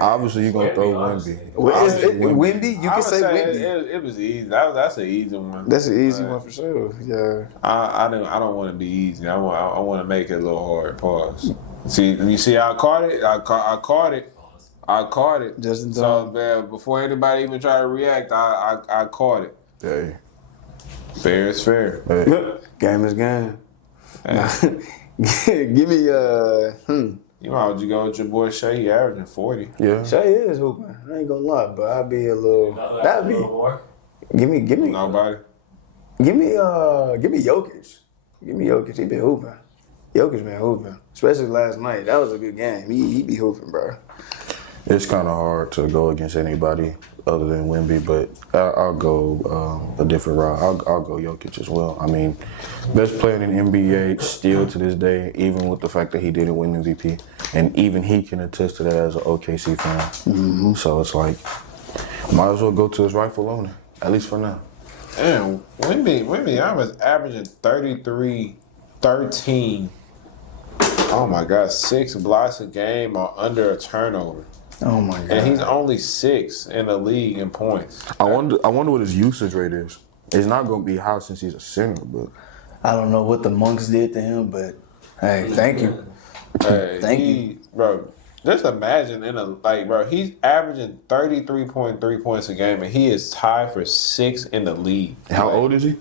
Obviously, you're gonna throw honestly. Wemby. Wemby? You I can would say Wemby. It was easy. That's an easy one. That's an easy one for sure. Yeah. I don't want to be easy. I want to make it a little hard. Pause. See, you see, I caught it. I caught it. Just in time. So man, before anybody even try to react, I caught it. Hey. Fair is fair. Hey. Game is game. Give me You know, would you go with your boy Shea? He averaging 40. Yeah. Shay is hooping. I ain't gonna lie, but I'd be a little. That'd be. more. Give me. Nobody. Give me Jokic. Give me Jokic. He been hooping. Jokic been hooping, especially last night. That was a good game. He be hooping, bro. It's kind of hard to go against anybody other than Wemby, but I'll go a different route. I'll go Jokic as well. I mean, best player in the NBA still to this day, even with the fact that he didn't win MVP, and even he can attest to that as an OKC fan. Mm-hmm. So it's like, might as well go to his rightful owner, at least for now. Damn, Wemby, I was averaging 33, 13. Oh my God, 6 blocks a game or under a turnover. Oh my God. And he's only 6 in the league in points. I wonder what his usage rate is. It's not going to be high since he's a center, but I don't know what the monks did to him, but hey, thank you. Hey, Thank you. Bro. Just imagine bro, he's averaging 33.3 points a game, and he is tied for 6th in the league. how old is he?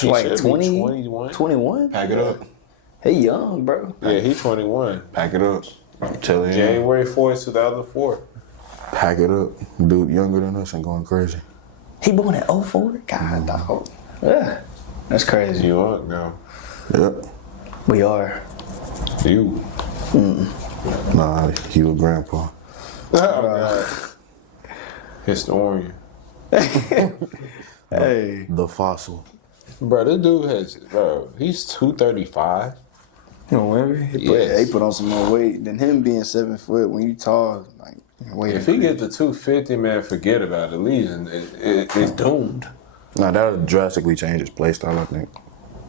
He Like should be 20, 21. 21? Pack it up. He young, bro. Yeah, he's 21. Pack it up. I'm telling you. January 4th, 2004. Pack it up. Dude younger than us and going crazy. He born at 04? God, dog. Yeah. That's crazy. You up now? Yep. We are. You. Nah, he was grandpa. Oh, God. Historian. Hey. The fossil. Bro, this dude he's 235. You know, Wemby? He put on some more weight than him being 7 foot. When you tall, like, weight. If he gets to 250, man, forget about it. Leaving, it's doomed. Nah, that'll drastically change his play style, I think.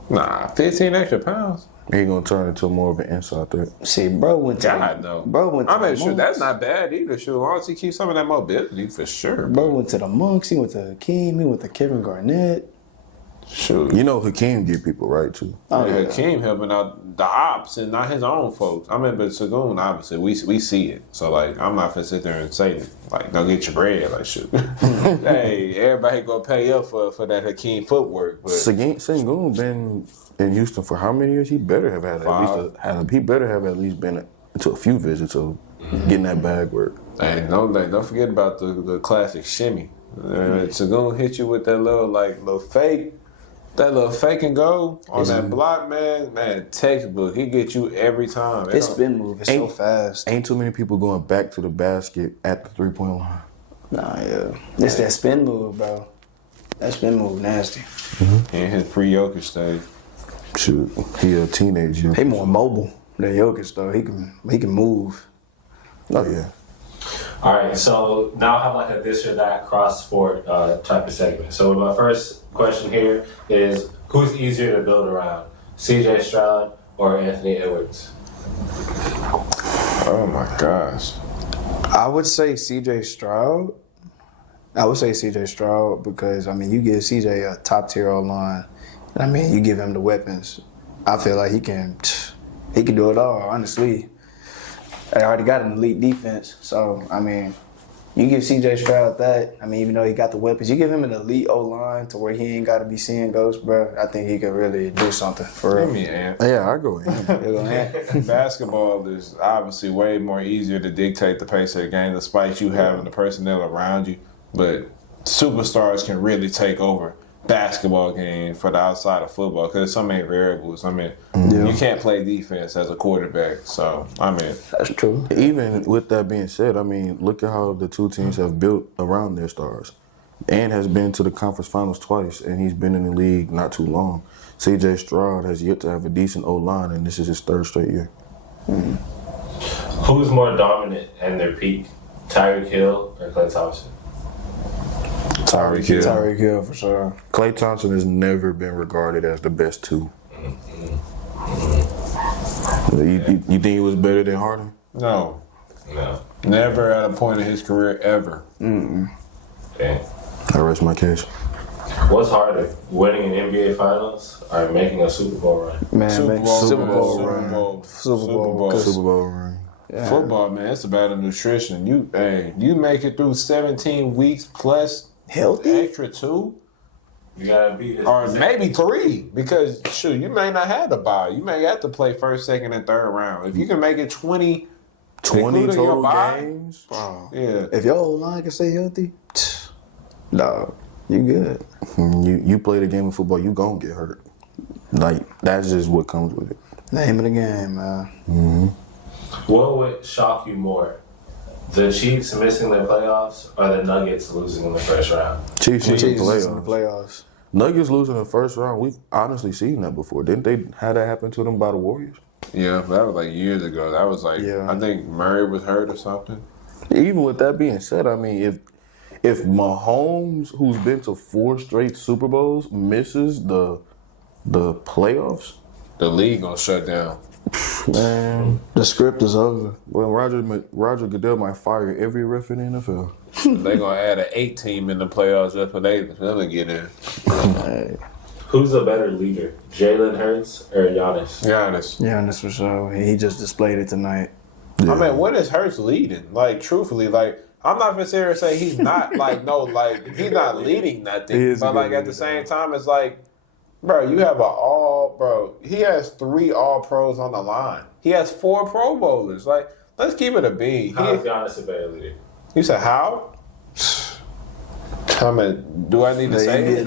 Nah, 15 extra pounds. He gonna turn into more of an inside threat. See, bro went to God, no. Bro went to I mean, the sure, monks. that's not bad either. Sure, as long as he keeps some of that mobility, for sure. Bro went to the monks. He went to Hakeem. He went to Kevin Garnett. Sure. You know Hakeem get people right too. Oh, Yeah, yeah. Hakeem helping out the ops and not his own folks. I mean, but Sagoon, obviously, we see it. So, like, I'm not gonna sit there and say, like, go get your bread. Like, shoot. Hey, everybody gonna pay up for that Hakeem footwork. But Sengun been in Houston for how many years? He better have had he better have at least been to a few visits of getting that bag work. hey, don't forget about the classic shimmy. Sagoon hit you with that little fake. That little fake and go on that block, man, textbook. He get you every time. His spin move is so fast. Ain't too many people going back to the basket at the 3-point line. Nah, yeah. It's that spin move, bro. That spin move nasty. In his pre-Jokic stage. Shoot, he a teenager. He more mobile than Jokic, though. He can move. Oh yeah. All right, so now I have like a this or that cross sport type of segment. So my first question here is, who's easier to build around, C.J. Stroud or Anthony Edwards? Oh my gosh. I would say C.J. Stroud. Because, I mean, you give C.J. a top-tier O-line. I mean, you give him the weapons. I feel like he can do it all, honestly. I already got an elite defense. So, I mean, you give C.J. Stroud that. I mean, even though he got the weapons, you give him an elite O-line to where he ain't got to be seeing ghosts, bro. I think he could really do something for real. Give me Ant. Yeah, I go in. Basketball is obviously way more easier to dictate the pace of the game, despite you having the personnel around you. But superstars can really take over basketball game for the outside of football because there's so many variables. I mean, you can't play defense as a quarterback. So, I mean. That's true. Even with that being said, I mean, look at how the two teams have built around their stars. Ant has been to the conference finals twice, and he's been in the league not too long. C.J. Stroud has yet to have a decent O-line, and this is his third straight year. Who's more dominant in their peak, Tyreek Hill or Klay Thompson? Tyreek Hill. Tyreek Hill for sure. Klay Thompson has never been regarded as the best two. You think he was better than Harden? No. No. Never at a point in his career ever. Okay. I rest my case. What's harder, winning an NBA Finals or making a Super Bowl run? Man, Super man, Bowl, Super man, Bowl Super run. Bowl. Super Bowl. Super Bowl ring. Yeah. Football, man, it's about nutrition. You make it through 17 weeks plus Healthy? extra 2. You gotta beat this. Or maybe 3, because shoot, you may not have to buy. You may have to play first, second, and third round. If you can make it 20 including your total bye, games? Wow. yeah. If your whole line can stay healthy, dog, you good. You play the game of football, you gonna get hurt. Like, that's just what comes with it. Name of the game, man. What would shock you more? The Chiefs missing the playoffs or the Nuggets losing in the first round? Chiefs in the Chiefs in the playoffs. playoffs. Nuggets losing the first round, we've honestly seen that before. Didn't they have that happen to them by the Warriors? Yeah, that was like years ago. That was like, Yeah. I think Murray was hurt or something. Even with that being said, I mean, if Mahomes, who's been to 4 straight Super Bowls, misses the playoffs, The league gonna shut down. man, The script is over. well, Roger Goodell might fire every ref in the NFL. They gonna add an 8 team in the playoffs just for them to get in. Who's a better leader, Jalen Hurts or Giannis? Giannis. Yeah, that's for sure. He just displayed it tonight. I mean, what is Hurts leading? Like, truthfully, like, I'm not gonna sit here and say he's not like no, like he's not leading nothing. He is a But good like at leader, the same time, it's like, bro, you have he has 3 All Pros on the line. He has 4 Pro Bowlers. Like, let's keep it a bean. How is Giannis a better leader? You said how? I mean, do I need to The say NBA this?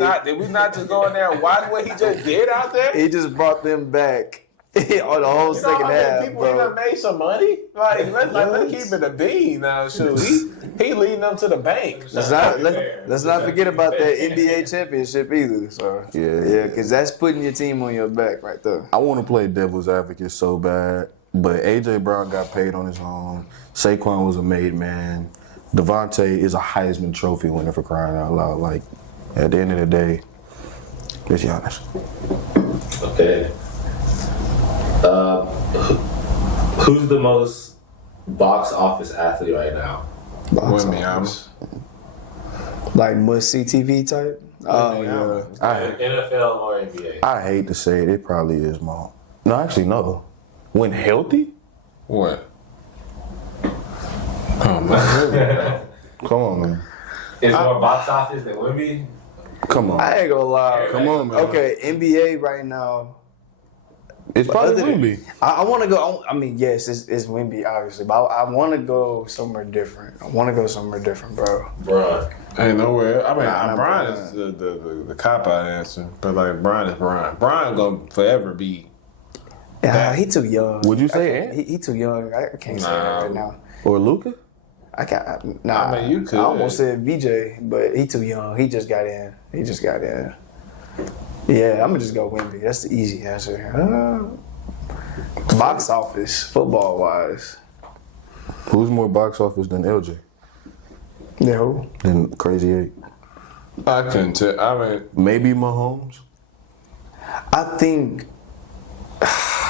Like, did we not just go in there and watch what he just did out there? He just brought them back on the whole You know second how many half, people he bro. done made some money? Like, let's keep it a bean now. Shoot, he leading them to the bank. Let's not forget about that NBA championship either. So Yeah. because that's putting your team on your back right there. I want to play devil's advocate so bad, but A.J. Brown got paid on his own. Saquon was a made man. Devontae is a Heisman Trophy winner, for crying out loud. Like, at the end of the day, it's Giannis. Okay. Who's the most box office athlete right now? With me, I'm Like must see TV type. Oh yeah. NFL or NBA? I hate to say it, it probably is Maul. No, actually, no. When healthy? what? Oh my Come on, man. Is more box office than Wemby? Come on. I ain't gonna lie. Come on, man. Okay, NBA right now. It's probably other than- Wemby. I want to go. I mean, yes, it's Wemby, obviously, but I want to go somewhere different. Bro. Bro. Ain't nowhere. I mean, Nah, Brian is the cop out answer, but like Brian is Brian. Brian gonna forever be. Yeah, he too young. Would you say Ant? He too young. I can't say that Nah. right now. Or Luka? I can't. Nah, I mean, you could. I almost said VJ, but he too young. He just got in. Yeah, I'm gonna just go Wemby. That's the easy answer. Box office, football wise. Who's more box office than LJ? No. Than Crazy 8? I couldn't tell. I mean, Maybe Mahomes. I think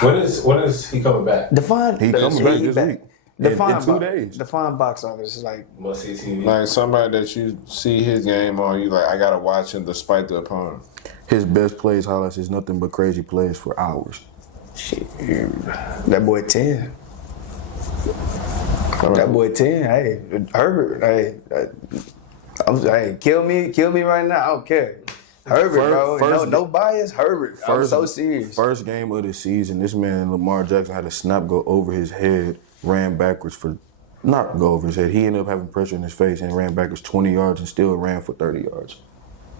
When is he coming back? define. He coming back this week. Define In 2 bo- days. Define box office is like Must see TV. like somebody that you see his game on, you like, I gotta watch him despite the opponent. His best plays highlights is nothing but crazy plays for hours. shit. That boy 10. That boy 10. Hey, Herbert. Hey, kill me right now. I don't care. Herbert, bro. No bias. Herbert. I'm so serious. First game of the season, this man Lamar Jackson had a snap go over his head, ran backwards for, not go over his head. He ended up having pressure in his face and ran backwards 20 yards and still ran for 30 yards.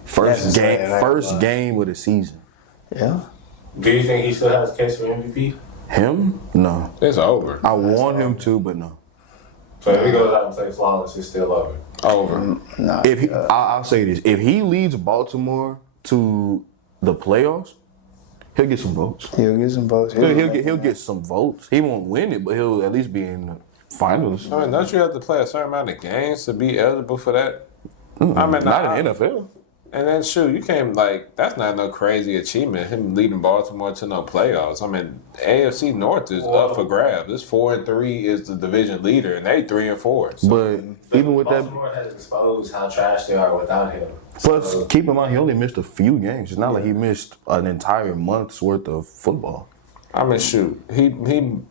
First game of the season. Yeah. Do you think he still has a case for MVP? Him? No. It's over. I want him to, but no. So if he goes out and plays flawless, it's still over. Over. Nah. If he, I'll say this: if he leads Baltimore to the playoffs, he'll get some votes. He'll get some votes. He'll get some votes. He won't win it, but he'll at least be in the finals. I mean, don't you have to play a certain amount of games to be eligible for that? I mean, Not in the NFL. And then shoot, you can't that's not no crazy achievement. Him leading Baltimore to no playoffs. I mean, AFC North is up for grabs. This 4-3 is the division leader, and they 3-4. So. But even with that, Baltimore has exposed how trash they are without him. plus keep in mind he only missed a few games. It's not like he missed an entire month's worth of football. I mean, shoot, his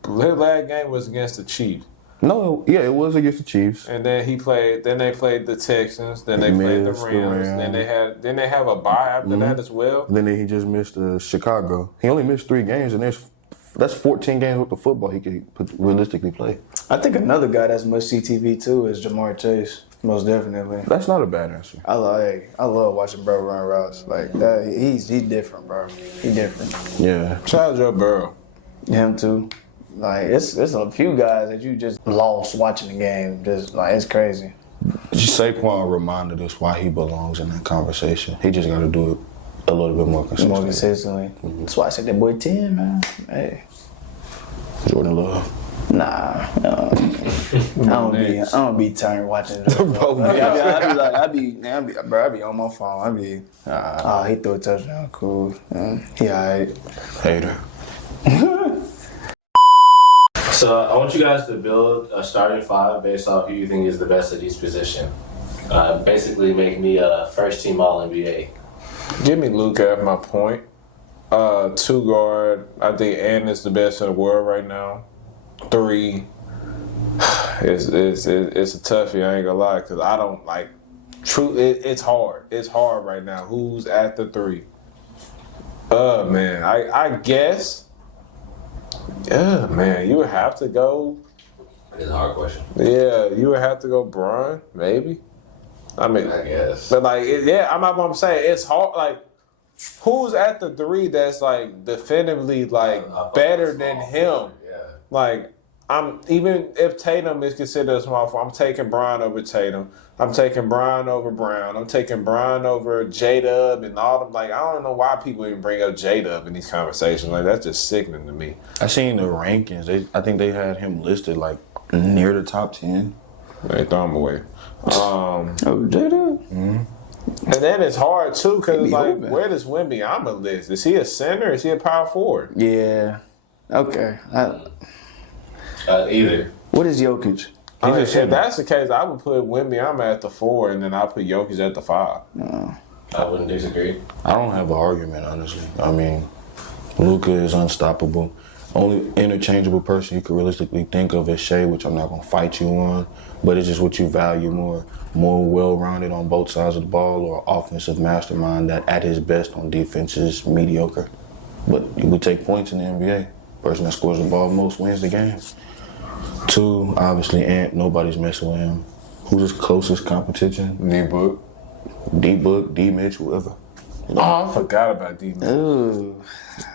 last game was against the Chiefs. No, yeah, it was against the Chiefs. And then they played the Texans, then they played the Missed the Rams, Rams. then they have a bye after that as well. Then he just missed Chicago. He only missed 3 games, and that's 14 games worth of football he could realistically play. I think another guy that's must see TV too is Jamar Chase. Most definitely. That's not a bad answer. I love watching bro run routes like that. He's different, bro. He different. Yeah. Shout out Joe Burrow. Him too. Like it's a few guys that you just lost watching the game. Just like it's crazy. Saquon reminded us why he belongs in that conversation. He just got to do it a little bit more consistently. More consistently. That's why I said that boy 10, man. Hey. Jordan Love. Nah. I don't be tired watching it. I be on my phone. He threw a touchdown. Cool. Yeah, Hater. So I want you guys to build a starting 5 based off who you think is the best at each position. Basically make me a first team All-NBA. Give me Luka at my point. 2 guard. I think Ant is the best in the world right now. 3. It's a toughie. I ain't gonna lie, because I don't like. It's hard. It's hard right now. Who's at the 3? Man, I guess. Yeah, man, you would have to go. It's a hard question. Yeah, you would have to go Bron, maybe. I mean, I guess. but I'm not gonna say it's hard. Like, who's at the 3 that's like definitively like better than him? Yeah. Like, even if Tatum is considered a small forward, I'm taking Bron over Tatum. I'm taking Bron over Brown. I'm taking Bron over J-Dub and all them. Like, I don't know why people even bring up J-Dub in these conversations. Like, that's just sickening to me. I seen the rankings. I think they had him listed like near the top 10. They throw him away. Jada. And then it's hard, too, because, like, open. where does Wembyama list? Is he a center or is he a power forward? Yeah. Okay. Either. What is Jokic? I mean, if that's the case, I would put Wembyama at the 4 and then I'll put Jokic at the 5. I wouldn't disagree. I don't have an argument, honestly. I mean, Luka is unstoppable. Only interchangeable person you could realistically think of is Shea, which I'm not going to fight you on, but it's just what you value more well-rounded on both sides of the ball, or offensive mastermind that at his best on defense is mediocre. But you would take points in the NBA. Person that scores the ball most wins the game. 2, obviously, Ant. Nobody's messing with him. Who's his closest competition? D-Book. D-Book, D-Mitch, whoever. Oh, I forgot about D-Mitch. Ooh.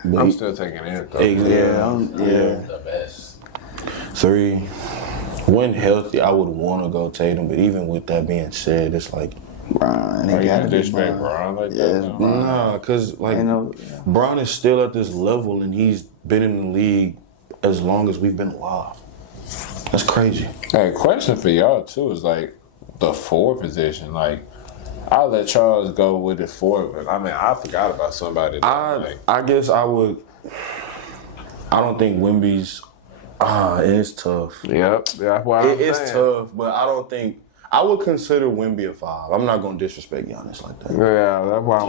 I'm still taking Ant, though. The best. 3, when healthy, I would want to go Tatum, but even with that being said, it's like, Bron. Are you going to disrespect Bron like that? Yeah, nah, because like Bron is still at this level, and he's been in the league as long as we've been alive. That's crazy. Hey, question for y'all too is like the 4 position. Like, I'll let Charles go with the 4, but I mean, I forgot about somebody. I guess I would. I don't think Wemby's. It's tough. Yep, that's why It's tough, but I don't think I would consider Wemby a 5. I'm not gonna disrespect Giannis like that. Yeah, that's why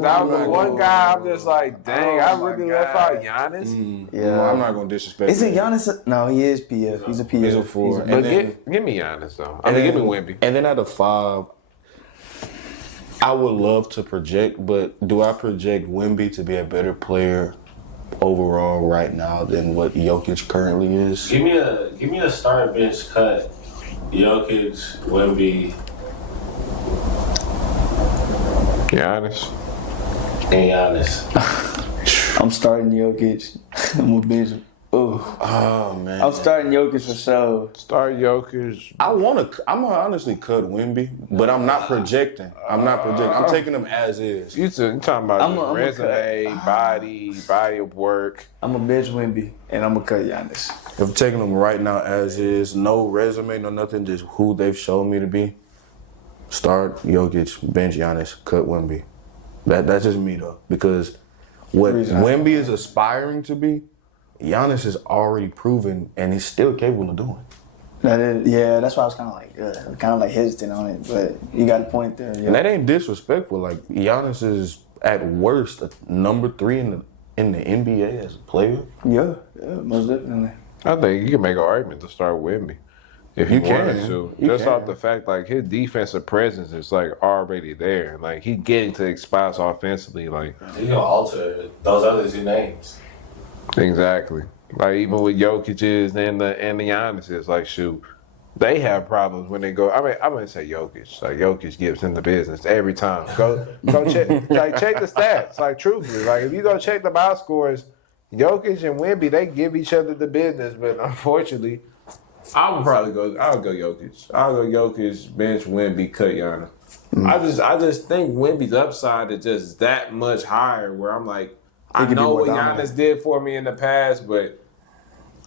that was the one guy I'm just like, dang, I really left out Giannis. Yeah, I'm not gonna disrespect. Is it Giannis? No, he is PF. He's a PF. He's a 4. But give me Giannis though. I mean, give me Wemby. And then at a 5, I would love to project, but do I project Wemby to be a better player overall right now than what Jokic currently is? Give me a start bench cut. Jokic, Wemby, Giannis. and Giannis. I'm starting Jokic. I'm a bench. Oh man, I'm starting Jokic for sure. Start Jokic. I'm gonna honestly cut Wemby, but I'm not projecting. I'm taking him as is. You talking about I'm your a resume, body of work. I'm a bench Wemby, and I'm gonna cut Giannis. If I'm taking them right now as is, no resume, no nothing, just who they've shown me to be. Start Jokic, bench Giannis, cut Wemby. That's just me though, because what Wemby is aspiring to be, Giannis is already proven, and he's still capable of doing. That's why I was kind of like hesitant on it, but you got a point there. Yeah. And that ain't disrespectful. Like Giannis is at worst number 3 in the NBA as a player. Yeah, most definitely. I think you can make an argument to start Wemby if you wanted to. Just off the fact like his defensive presence is like already there. Like he's getting to the spots offensively. Like You gonna alter those other 2 names. exactly. Like even with Jokic's and the Giannis's, like shoot, they have problems when they go. I mean, I'm gonna say Jokic. Like Jokic gives him the business every time. Go check check the stats. Like truthfully, like if you go check the box scores, Jokic and Wemby, they give each other the business. But unfortunately, I'll go Jokic. I'll go Jokic, bench Wemby, cut Giannis. I just think Wemby's upside is just that much higher. Where I'm like, I know what Giannis did for me in the past, but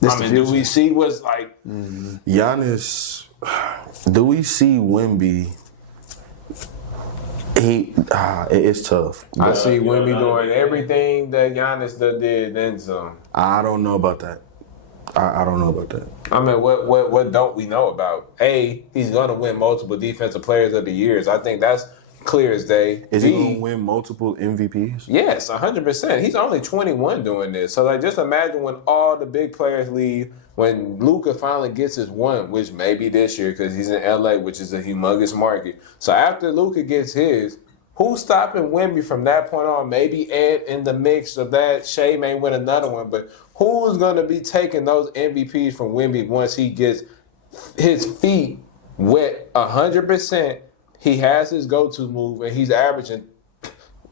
do we see what's like? Giannis, do we see Wemby? It's tough. I see Wemby doing everything that Giannis did, then some. I don't know about that. I don't know about that. I mean, what don't we know about? A, he's gonna win multiple Defensive Players of the Years. I think that's clear as day. Is he gonna win multiple MVPs? Yes, 100%. He's only 21 doing this. So like, just imagine when all the big players leave. When Luka finally gets his one, which may be this year because he's in LA, which is a humongous market. So after Luka gets his, who's stopping Wemby from that point on? Maybe Ed in the mix of that. Shea may win another one, but who's going to be taking those MVPs from Wemby once he gets his feet wet 100%? He has his go-to move, and he's averaging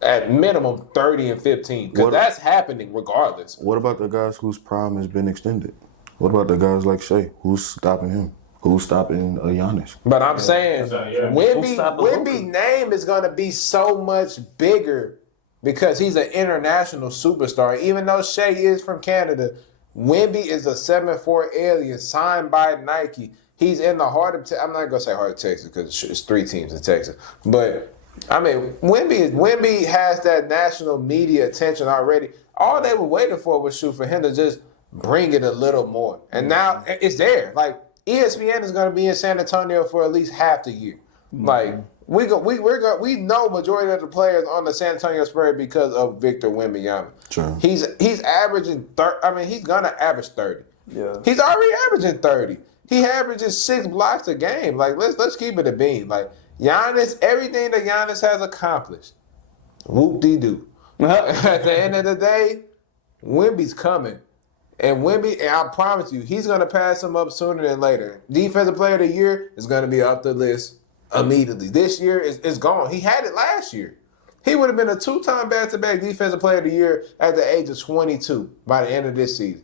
at minimum 30 and 15. Because that's happening regardless. What about the guys whose prime has been extended? What about the guys like Shea? Who's stopping him? Who's stopping Giannis? But I'm saying Wemby's name is going to be so much bigger because he's an international superstar. Even though Shea is from Canada, Wemby is a 7'4" alien signed by Nike. He's in the heart of I'm not going to say heart of Texas because it's 3 teams in Texas. But, I mean, Wemby has that national media attention already. All they were waiting for was for him to just bring it a little more. And now it's there. Like, ESPN is going to be in San Antonio for at least half the year. Like, we know majority of the players on the San Antonio Spurs because of Victor Wembanyama. True. He's averaging he's going to average 30. Yeah. He's already averaging 30. He averages 6 blocks a game. Like, let's keep it a beam. Like, Giannis, everything that Giannis has accomplished, whoop-de-doo. At the end of the day, Wemby's coming. And Wemby, and I promise you, he's going to pass him up sooner than later. Defensive Player of the Year is going to be up the list immediately. This year is gone. He had it last year. He would have been a 2-time back-to-back Defensive Player of the Year at the age of 22 by the end of this season.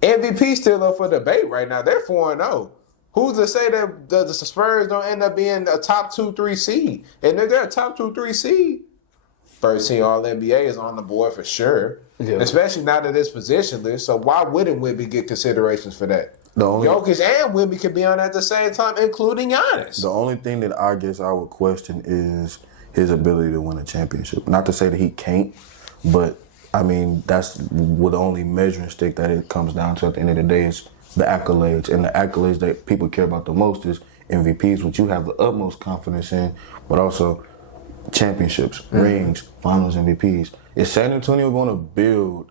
MVP still up for debate right now. They're 4-0. Who's to say that the Spurs don't end up being a top 2-3 seed? And if they're a top 2-3 seed, first team All-NBA is on the board for sure. Yeah. Especially now that it's positionless. So why wouldn't Wemby get considerations for that? Jokic and Wemby could be on at the same time, including Giannis. The only thing that I guess I would question is his ability to win a championship. Not to say that he can't, but I mean that's the only measuring stick that it comes down to at the end of the day is the accolades. And the accolades that people care about the most is MVPs, which you have the utmost confidence in, but also championships, rings, finals MVPs. Is San Antonio going to build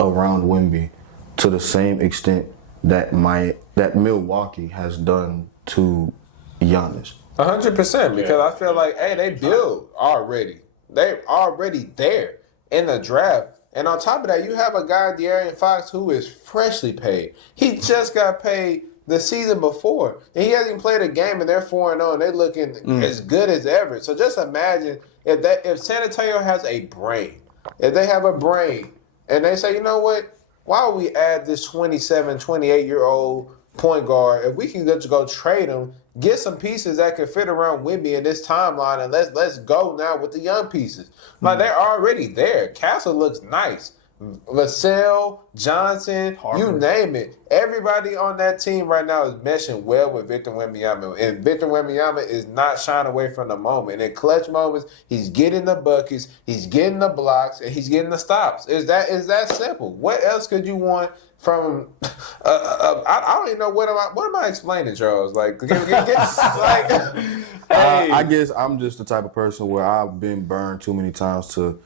around Wemby to the same extent that Milwaukee has done to Giannis? 100%, because I feel like, hey, they build already. They're already there in the draft. And on top of that, you have a guy, De'Aaron Fox, who is freshly paid. He just got paid the season before. And he hasn't even played a game, and they're 4-0, and they're looking as good as ever. So just imagine if San Antonio has a brain, if they have a brain, and they say, you know what, why would we add this 27, 28-year-old point guard if we can just go trade him, get some pieces that can fit around Wemby in this timeline, and let's go now with the young pieces. Like, they're already there. Castle looks nice. Vassell, Johnson, you name it. Everybody on that team right now is meshing well with Victor Wembanyama. And Victor Wembanyama is not shying away from the moment. In clutch moments, he's getting the buckets, he's getting the blocks, and he's getting the stops. Is that simple? What else could you want from I don't even know what am I explaining, Charles? Like, I guess I'm just the type of person where I've been burned too many times to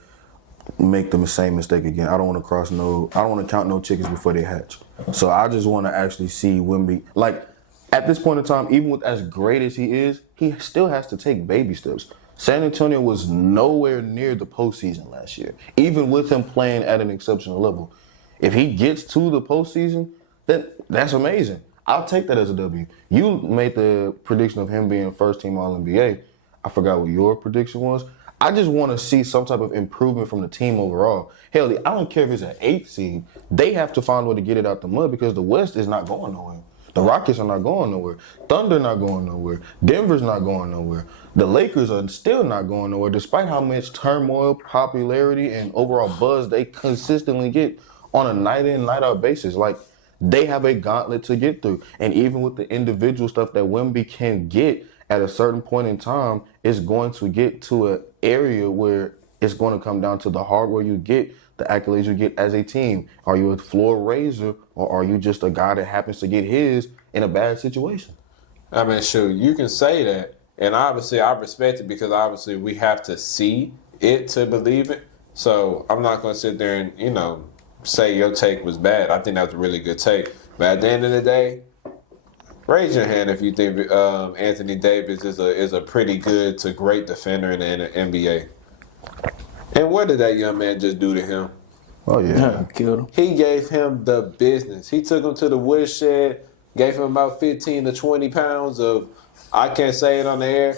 make the same mistake again. I don't want to count no chickens before they hatch. So I just want to actually see Wemby. Like, at this point in time, even with as great as he is, he still has to take baby steps. San Antonio was nowhere near the postseason last year, even with him playing at an exceptional level. If he gets to the postseason, that's amazing. I'll take that as a W. You made the prediction of him being first-team All-NBA. I forgot what your prediction was. I just want to see some type of improvement from the team overall. Hell, I don't care if it's an 8th seed. They have to find a way to get it out the mud because the West is not going nowhere. The Rockets are not going nowhere. Thunder not going nowhere. Denver's not going nowhere. The Lakers are still not going nowhere, despite how much turmoil, popularity, and overall buzz they consistently get on a night-in, night-out basis. Like, they have a gauntlet to get through. And even with the individual stuff that Wemby can get at a certain point in time, it's going to get to an area where it's going to come down to the hardware you get, the accolades you get as a team. Are you a floor raiser, or are you just a guy that happens to get his in a bad situation? I mean, sure, you can say that. And obviously, I respect it because obviously we have to see it to believe it. So I'm not going to sit there and, say your take was bad. I think that was a really good take. But at the end of the day, raise your hand if you think Anthony Davis is a pretty good to great defender in the NBA. And what did that young man just do to him? Oh, yeah. Killed him. He gave him the business. He took him to the woodshed, gave him about 15 to 20 pounds of, I can't say it on the air,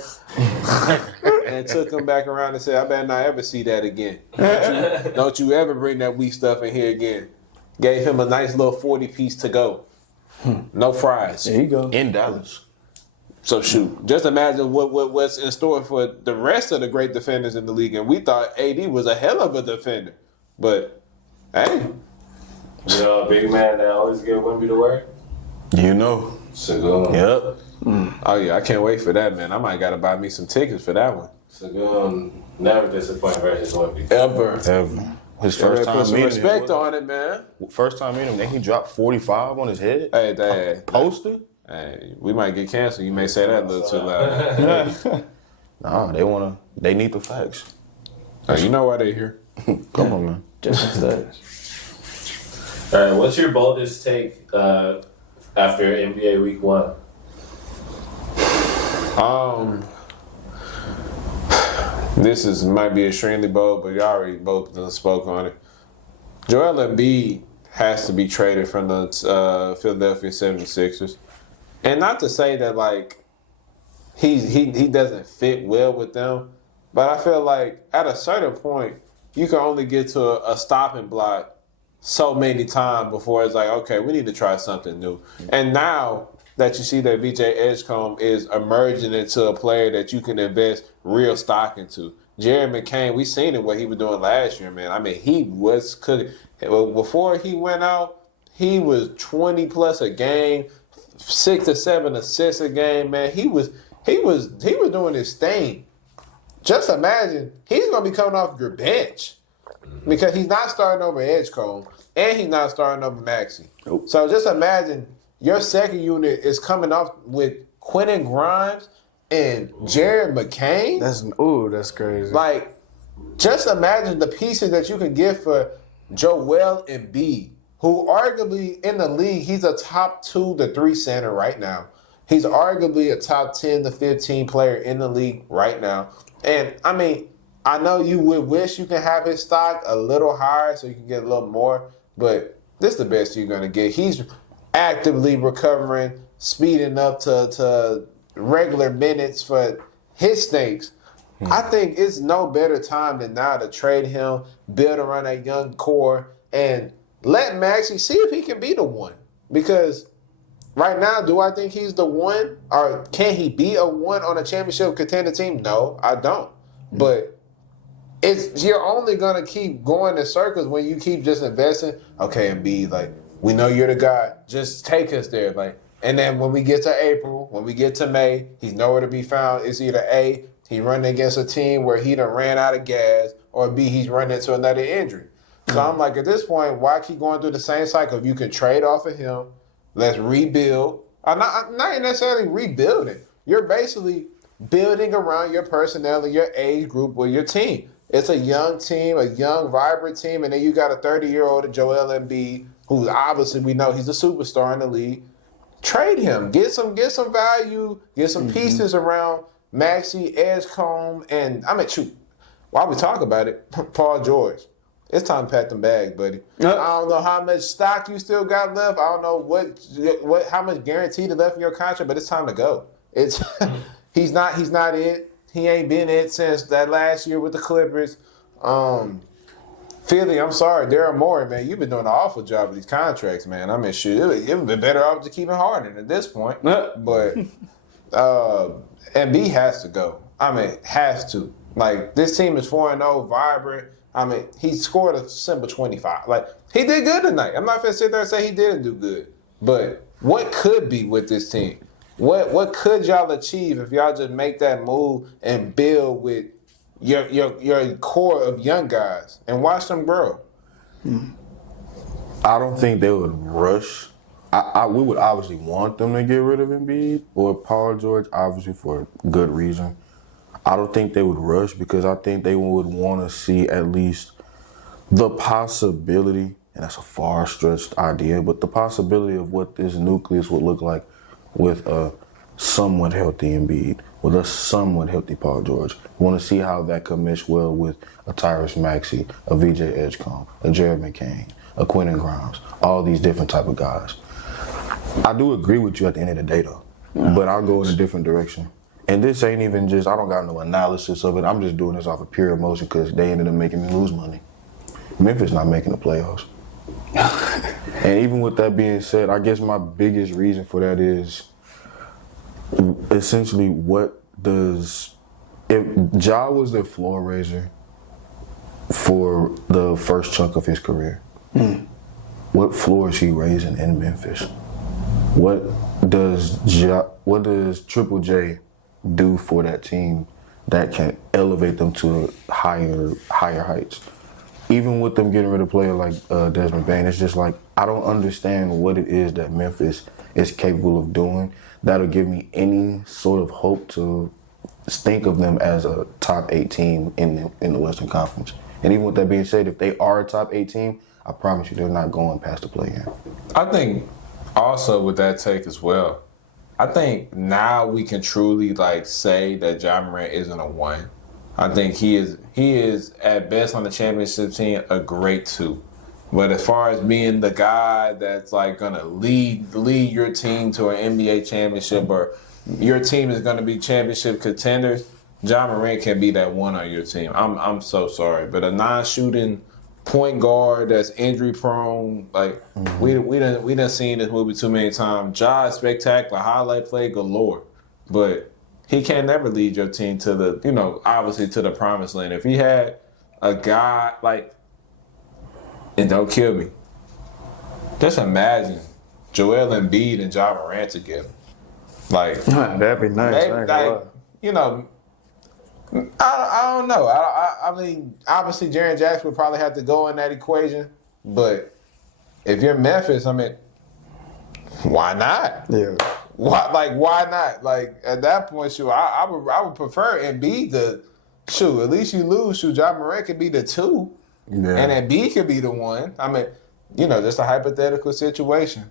and took him back around and said, I better not ever see that again. Don't you ever bring that weak stuff in here again. Gave him a nice little 40-piece to go. No fries. There you go. In Dallas. So shoot, just imagine what's in store for the rest of the great defenders in the league. And we thought AD was a hell of a defender. But, hey. A big man that always get Wemby to work? You know. Sagoon. Yep. Oh, yeah, I can't wait for that, man. I might got to buy me some tickets for that one. Sagoon never disappoint versus Wemby. Ever. His first time Put some meeting respect him. on it, man. First time meeting him, then he dropped 45 on his head. Hey, Dad. Poster? Hey, we might get canceled. You may say that a little too loud. Nah, they need the facts. Hey, you know why they here. Come on, man. Just as that. All right, what's your boldest take after NBA Week 1? This might be extremely bold, but you already both done spoke on it. Joel Embiid has to be traded from the Philadelphia 76ers. And not to say that, like, he doesn't fit well with them, but I feel like at a certain point, you can only get to a stopping block so many times before it's like, okay, we need to try something new. And now that you see that VJ Edgecombe is emerging into a player that you can invest real stock into. Jared McCain, we seen it what he was doing last year, man. I mean, he was cooking. Before he went out, he was 20 plus a game, 6 to 7 assists a game, man. He was doing his thing. Just imagine he's gonna be coming off your bench because he's not starting over Edgecombe and he's not starting over Maxey. Nope. So just imagine your second unit is coming off with Quentin Grimes and Jared McCain. That's crazy. Like, just imagine the pieces that you can get for Joel Embiid, who arguably in the league, he's a top 2 to 3 center right now. He's arguably a top 10 to 15 player in the league right now. And, I mean, I know you would wish you can have his stock a little higher so you can get a little more, but this is the best you're going to get. He's actively recovering, speeding up to regular minutes for his stakes. I think it's no better time than now to trade him, build around that young core, and let Maxey see if he can be the one. Because right now, do I think he's the one? Or can he be a one on a championship contender team? No, I don't. But you're only going to keep going in circles when you keep just investing. Okay, Embiid, like, we know you're the guy. Just take us there. Like, and then when we get to April, when we get to May, he's nowhere to be found. It's either A, he running against a team where he done ran out of gas, or B, he's running into another injury. So I'm like, at this point, why keep going through the same cycle? If you can trade off of him, let's rebuild. Not necessarily rebuilding. You're basically building around your personnel and your age group with your team. It's a young team, a young, vibrant team, and then you got a 30-year-old Joel Embiid, who obviously we know he's a superstar in the league. Trade him. Get some value, get some pieces around Maxey, Edgecombe, and shoot, while we talk about it, Paul George. It's time to pack them bags, buddy. I don't know how much stock you still got left. I don't know how much guaranteed left in your contract, but it's time to go. It's he's not it. He ain't been it since that last year with the Clippers. Philly, I'm sorry, Daryl Morey, man, you've been doing an awful job with these contracts, man. I mean, shoot, it would have been better off to keep it Harden at this point. But Embiid has to go. I mean, has to. Like, this team is 4-0, vibrant. I mean, he scored a simple 25. Like, he did good tonight. I'm not going to sit there and say he didn't do good. But what could be with this team? What could y'all achieve if y'all just make that move and build with your core of young guys and watch them grow? I don't think they would rush. We would obviously want them to get rid of Embiid or Paul George, obviously for good reason. I don't think they would rush because I think they would want to see at least the possibility, and that's a far-stretched idea, but the possibility of what this nucleus would look like with a somewhat healthy Embiid, with a somewhat healthy Paul George. We want to see how that could mesh well with a Tyrese Maxey, a VJ Edgecombe, a Jared McCain, a Quentin Grimes, all these different type of guys. I do agree with you at the end of the day, though, but I'll go in a different direction. And this ain't even just, I don't got no analysis of it. I'm just doing this off of pure emotion because they ended up making me lose money. Memphis not making the playoffs. And even with that being said, I guess my biggest reason for that is essentially if Ja was the floor raiser for the first chunk of his career, what floor is he raising in Memphis? What does Triple J do for that team that can elevate them to higher heights? Even with them getting rid of a player like Desmond Bane, it's just like, I don't understand what it is that Memphis is capable of doing that'll give me any sort of hope to think of them as a top 8 team in the Western Conference. And even with that being said, if they are a top 8 team, I promise you they're not going past the play-in. I think also with that take as well, I think now we can truly say that Ja Morant isn't a 1. I think he is at best on the championship team a great 2. But as far as being the guy that's gonna lead your team to an NBA championship, or your team is gonna be championship contenders, Ja Morant can be that 1 on your team. I'm so sorry, but a non-shooting point guard that's injury prone, we done seen this movie too many times. Ja is spectacular, highlight play galore, but he can never lead your team to the, obviously to the promised land. If he had a guy and don't kill me, Just imagine Joel Embiid and Ja Morant together. Like, That'd be nice. they, I ain't gonna lie. you know, I don't know. I mean, obviously, Jaren Jackson would probably have to go in that equation. But if you're Memphis, I mean, why not? Yeah. Why not? Like, at that point, shoot, I would prefer Embiid to, shoot, at least you lose. Shoot, Ja Morant could be the 2. Yeah. And Embiid could be the 1. I mean, just a hypothetical situation.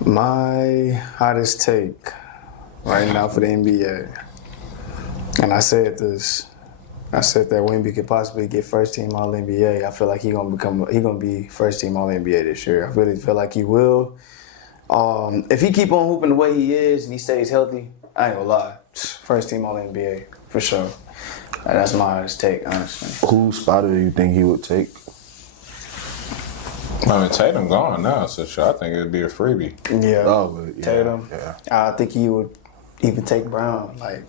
My hottest take right now for the NBA, and I said this, I said that Wemby could possibly get first team All NBA. I feel like he gonna be first team All NBA this year. I really feel like he will. If he keep on hooping the way he is and he stays healthy, I ain't gonna lie, first team All NBA for sure. That's my hottest take, honestly. Whose spot do you think he would take? I mean, Tatum gone now, so sure, I think it'd be a freebie. Yeah, but yeah, Tatum. Yeah. I think he would even take Brown. Like,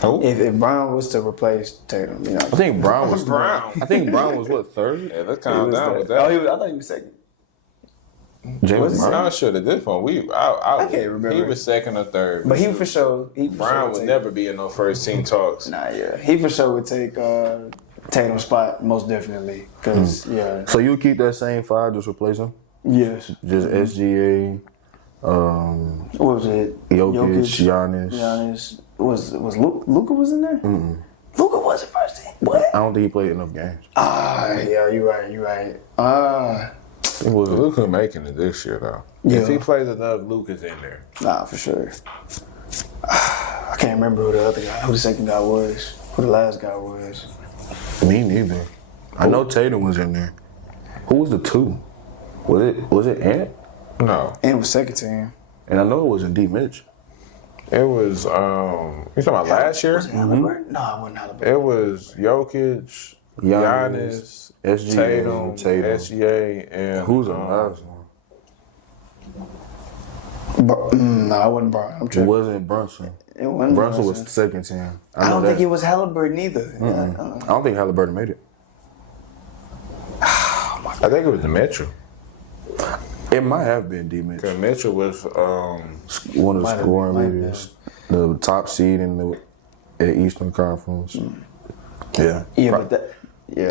Who? if Brown was to replace Tatum, I think Brown was Brown. I think Brown was what, third? Yeah, let's calm down with that. I thought he was second. James I'm Brown. not sure at this point. I can't remember. He was second or third. But he for sure. Brown would never be in no first team talks. Nah, yeah. He for sure would take Tatum's spot, most definitely. Because, yeah. So you keep that same 5, just replace him? Yes. Just SGA, What was it? Jokic, Giannis. Giannis. Was Luka was in there? Mm-mm. Luka wasn't first team. What? I don't think he played enough games. Yeah, you're right. It was Luka making it this year though. Yeah. If he plays enough, Luka's in there. Nah, for sure. I can't remember who the second guy was, who the last guy was. me neither. I know Tatum was in there. Who was the 2? Was it Ant? No, And it was second team. And I know it wasn't D Mitch. it was. You talking about last year? Was it Halliburton? No, it wasn't Halliburton. It was Jokic, Giannis, SGA, Tatum, SGA, and Who's on the last one? No, it wasn't Brown. I'm It tripping. wasn't Brunson. It wasn't Brunson was second team. I don't know think that. it was Halliburton either. I don't think Halliburton made it. I think it was the Mitchell. It might have been D Mitch. Because Mitchell was. One of the Might have scoring been. leaders. The top seed in the Eastern Conference. Yeah. Yeah, but that,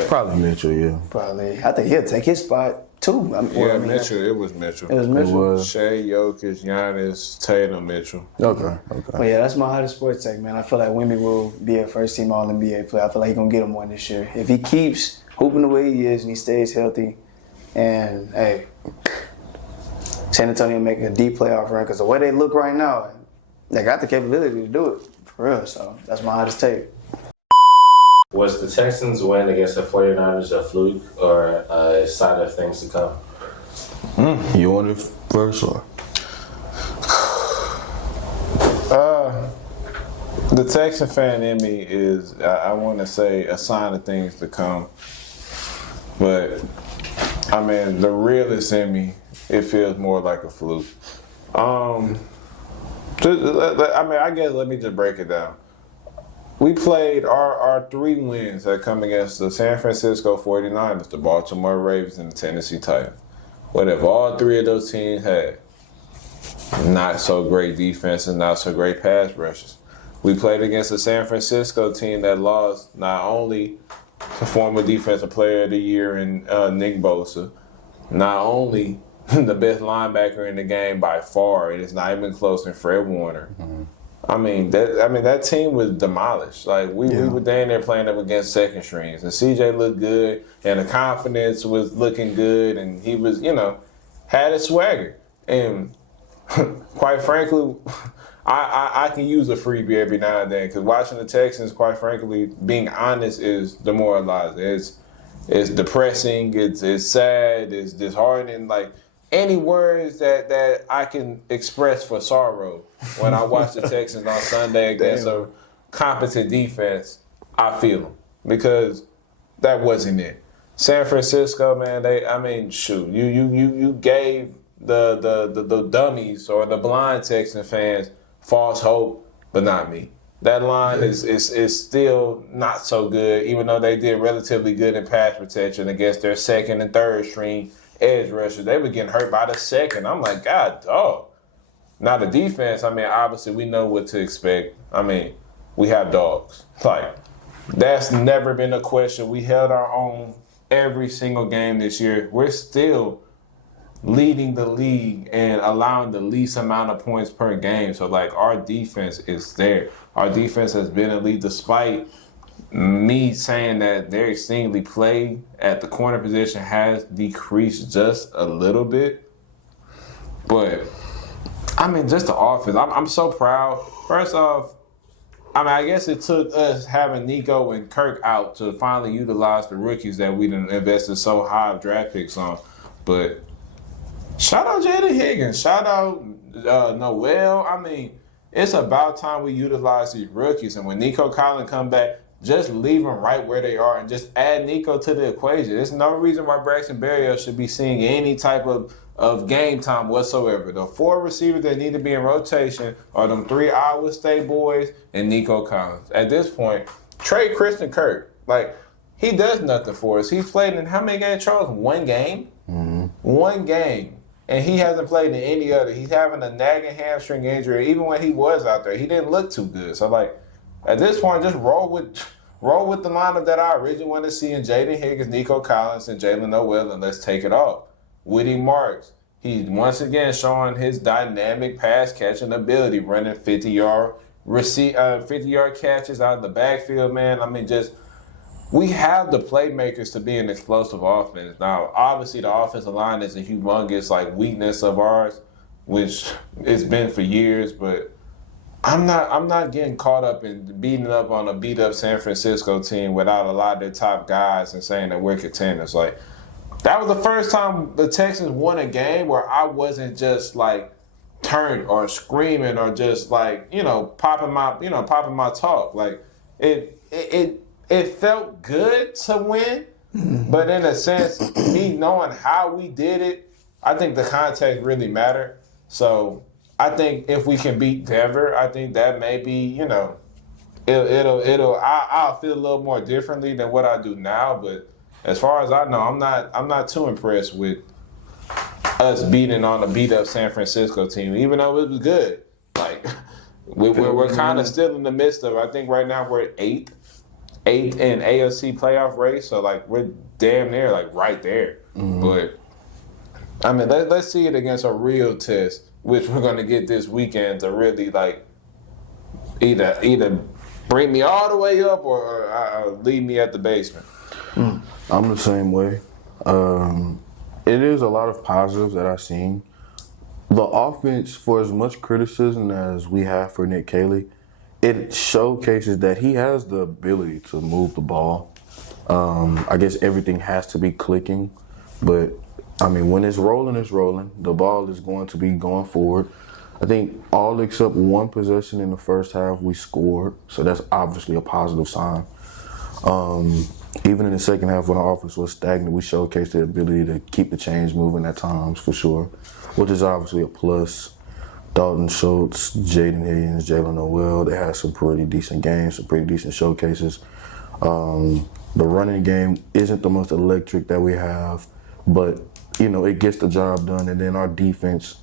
Probably Mitchell, yeah. probably. I think he'll take his spot too. Mitchell. It was Mitchell. It was It Mitchell. was. Shea, Jokic, Giannis, Tatum, Mitchell. Okay. But yeah, that's my hottest sports take, man. I feel like Wemby will be a first team All NBA player. I feel like he's gonna get him one this year. If he keeps hooping the way he is and he stays healthy, and hey, San Antonio make a deep playoff run because the way they look right now, they got the capability to do it for real. So that's my hottest take. Was the Texans win against the 49ers a fluke or a sign of things to come? You want it first or? The Texan fan in me is, I want to say, a sign of things to come. But, I mean, the realist in me, it feels more like a fluke. I guess let me just break it down. We played our 3 wins that come against the San Francisco 49ers, the Baltimore Ravens, and the Tennessee Titans. Whatever all 3 of those teams had not so great defense and not so great pass rushes. We played against a San Francisco team that lost not only the former defensive player of the year in Nick Bosa, not only the best linebacker in the game by far, and it's not even close in Fred Warner. Mm-hmm. That team was demolished. Like we were down there playing up against second strings, and CJ looked good, and the confidence was looking good, and he was, had a swagger. And quite frankly, I can use a freebie every now and then because watching the Texans, quite frankly, being honest, is demoralizing. It's depressing. It's sad. It's disheartening. Like any words that I can express for sorrow when I watch the Texans on Sunday against a competent defense, I feel them because that wasn't it. San Francisco, man, you gave the dummies or the blind Texan fans false hope, but not me. That line is still not so good, even though they did relatively good in pass protection against their second and third string edge rushers. They were getting hurt by the second. I'm like, God, dog. Now the defense, I mean, obviously we know what to expect. I mean, we have dogs. Like, that's never been a question. We held our own every single game this year. We're still leading the league and allowing the least amount of points per game. So, like, our defense is there. Our defense has been elite despite me saying that their extremely play at the corner position has decreased just a little bit. But, I mean, just the offense. I'm so proud. First off, I mean, I guess it took us having Nico and Kirk out to finally utilize the rookies that we done invested so high of draft picks on. But shout out Jaden Higgins. Shout out Noel. I mean, it's about time we utilize these rookies. And when Nico Collins come back, just leave them right where they are and just add Nico to the equation. There's no reason why Braxton Berrios should be seeing any type of game time whatsoever. The 4 receivers that need to be in rotation are them 3 Iowa State boys and Nico Collins. At this point, trade Christian Kirk. Like, he does nothing for us. He's played in how many games, Charles? 1 game? Mm-hmm. 1 game. And he hasn't played in any other. He's having a nagging hamstring injury. Even when he was out there, he didn't look too good. So, like, at this point, just roll with the lineup that I originally wanted to see in Jaden Higgins, Nico Collins, and Jalen Noel, and let's take it off. Woody Marks, he's once again showing his dynamic pass catching ability, running 50-yard catches out of the backfield, man. I mean, we have the playmakers to be an explosive offense. Now, obviously, the offensive line is a humongous weakness of ours, which it's been for years, but I'm not getting caught up in beating up on a beat-up San Francisco team without a lot of their top guys and saying that we're contenders. Like, that was the first time the Texans won a game where I wasn't just turned or screaming or just popping my talk. Like, it felt good to win, but in a sense, me knowing how we did it, I think the context really mattered. So I think if we can beat Denver, I think that may be, I'll feel a little more differently than what I do now. But as far as I know, I'm not too impressed with us beating on a beat up San Francisco team, even though it was good. Like, we're kind of still in the midst of. I think right now we're at eighth in AFC playoff race, so we're damn near right there. Mm-hmm. But I mean, let's see it against a real test, which we're going to get this weekend to really either bring me all the way up or leave me at the basement. I'm the same way. It is a lot of positives that I've seen. The offense, for as much criticism as we have for Nick Caley, it showcases that he has the ability to move the ball. I guess everything has to be clicking, but I mean, when it's rolling, it's rolling. The ball is going to be going forward. I think all except one possession in the first half we scored, so that's obviously a positive sign. Even in the second half when the offense was stagnant, we showcased the ability to keep the chains moving at times, for sure, which is obviously a plus. Dalton Schultz, Jaden Higgins, Jalen Noel, they had some pretty decent games, some pretty decent showcases. The running game isn't the most electric that we have, but it gets the job done. And then our defense,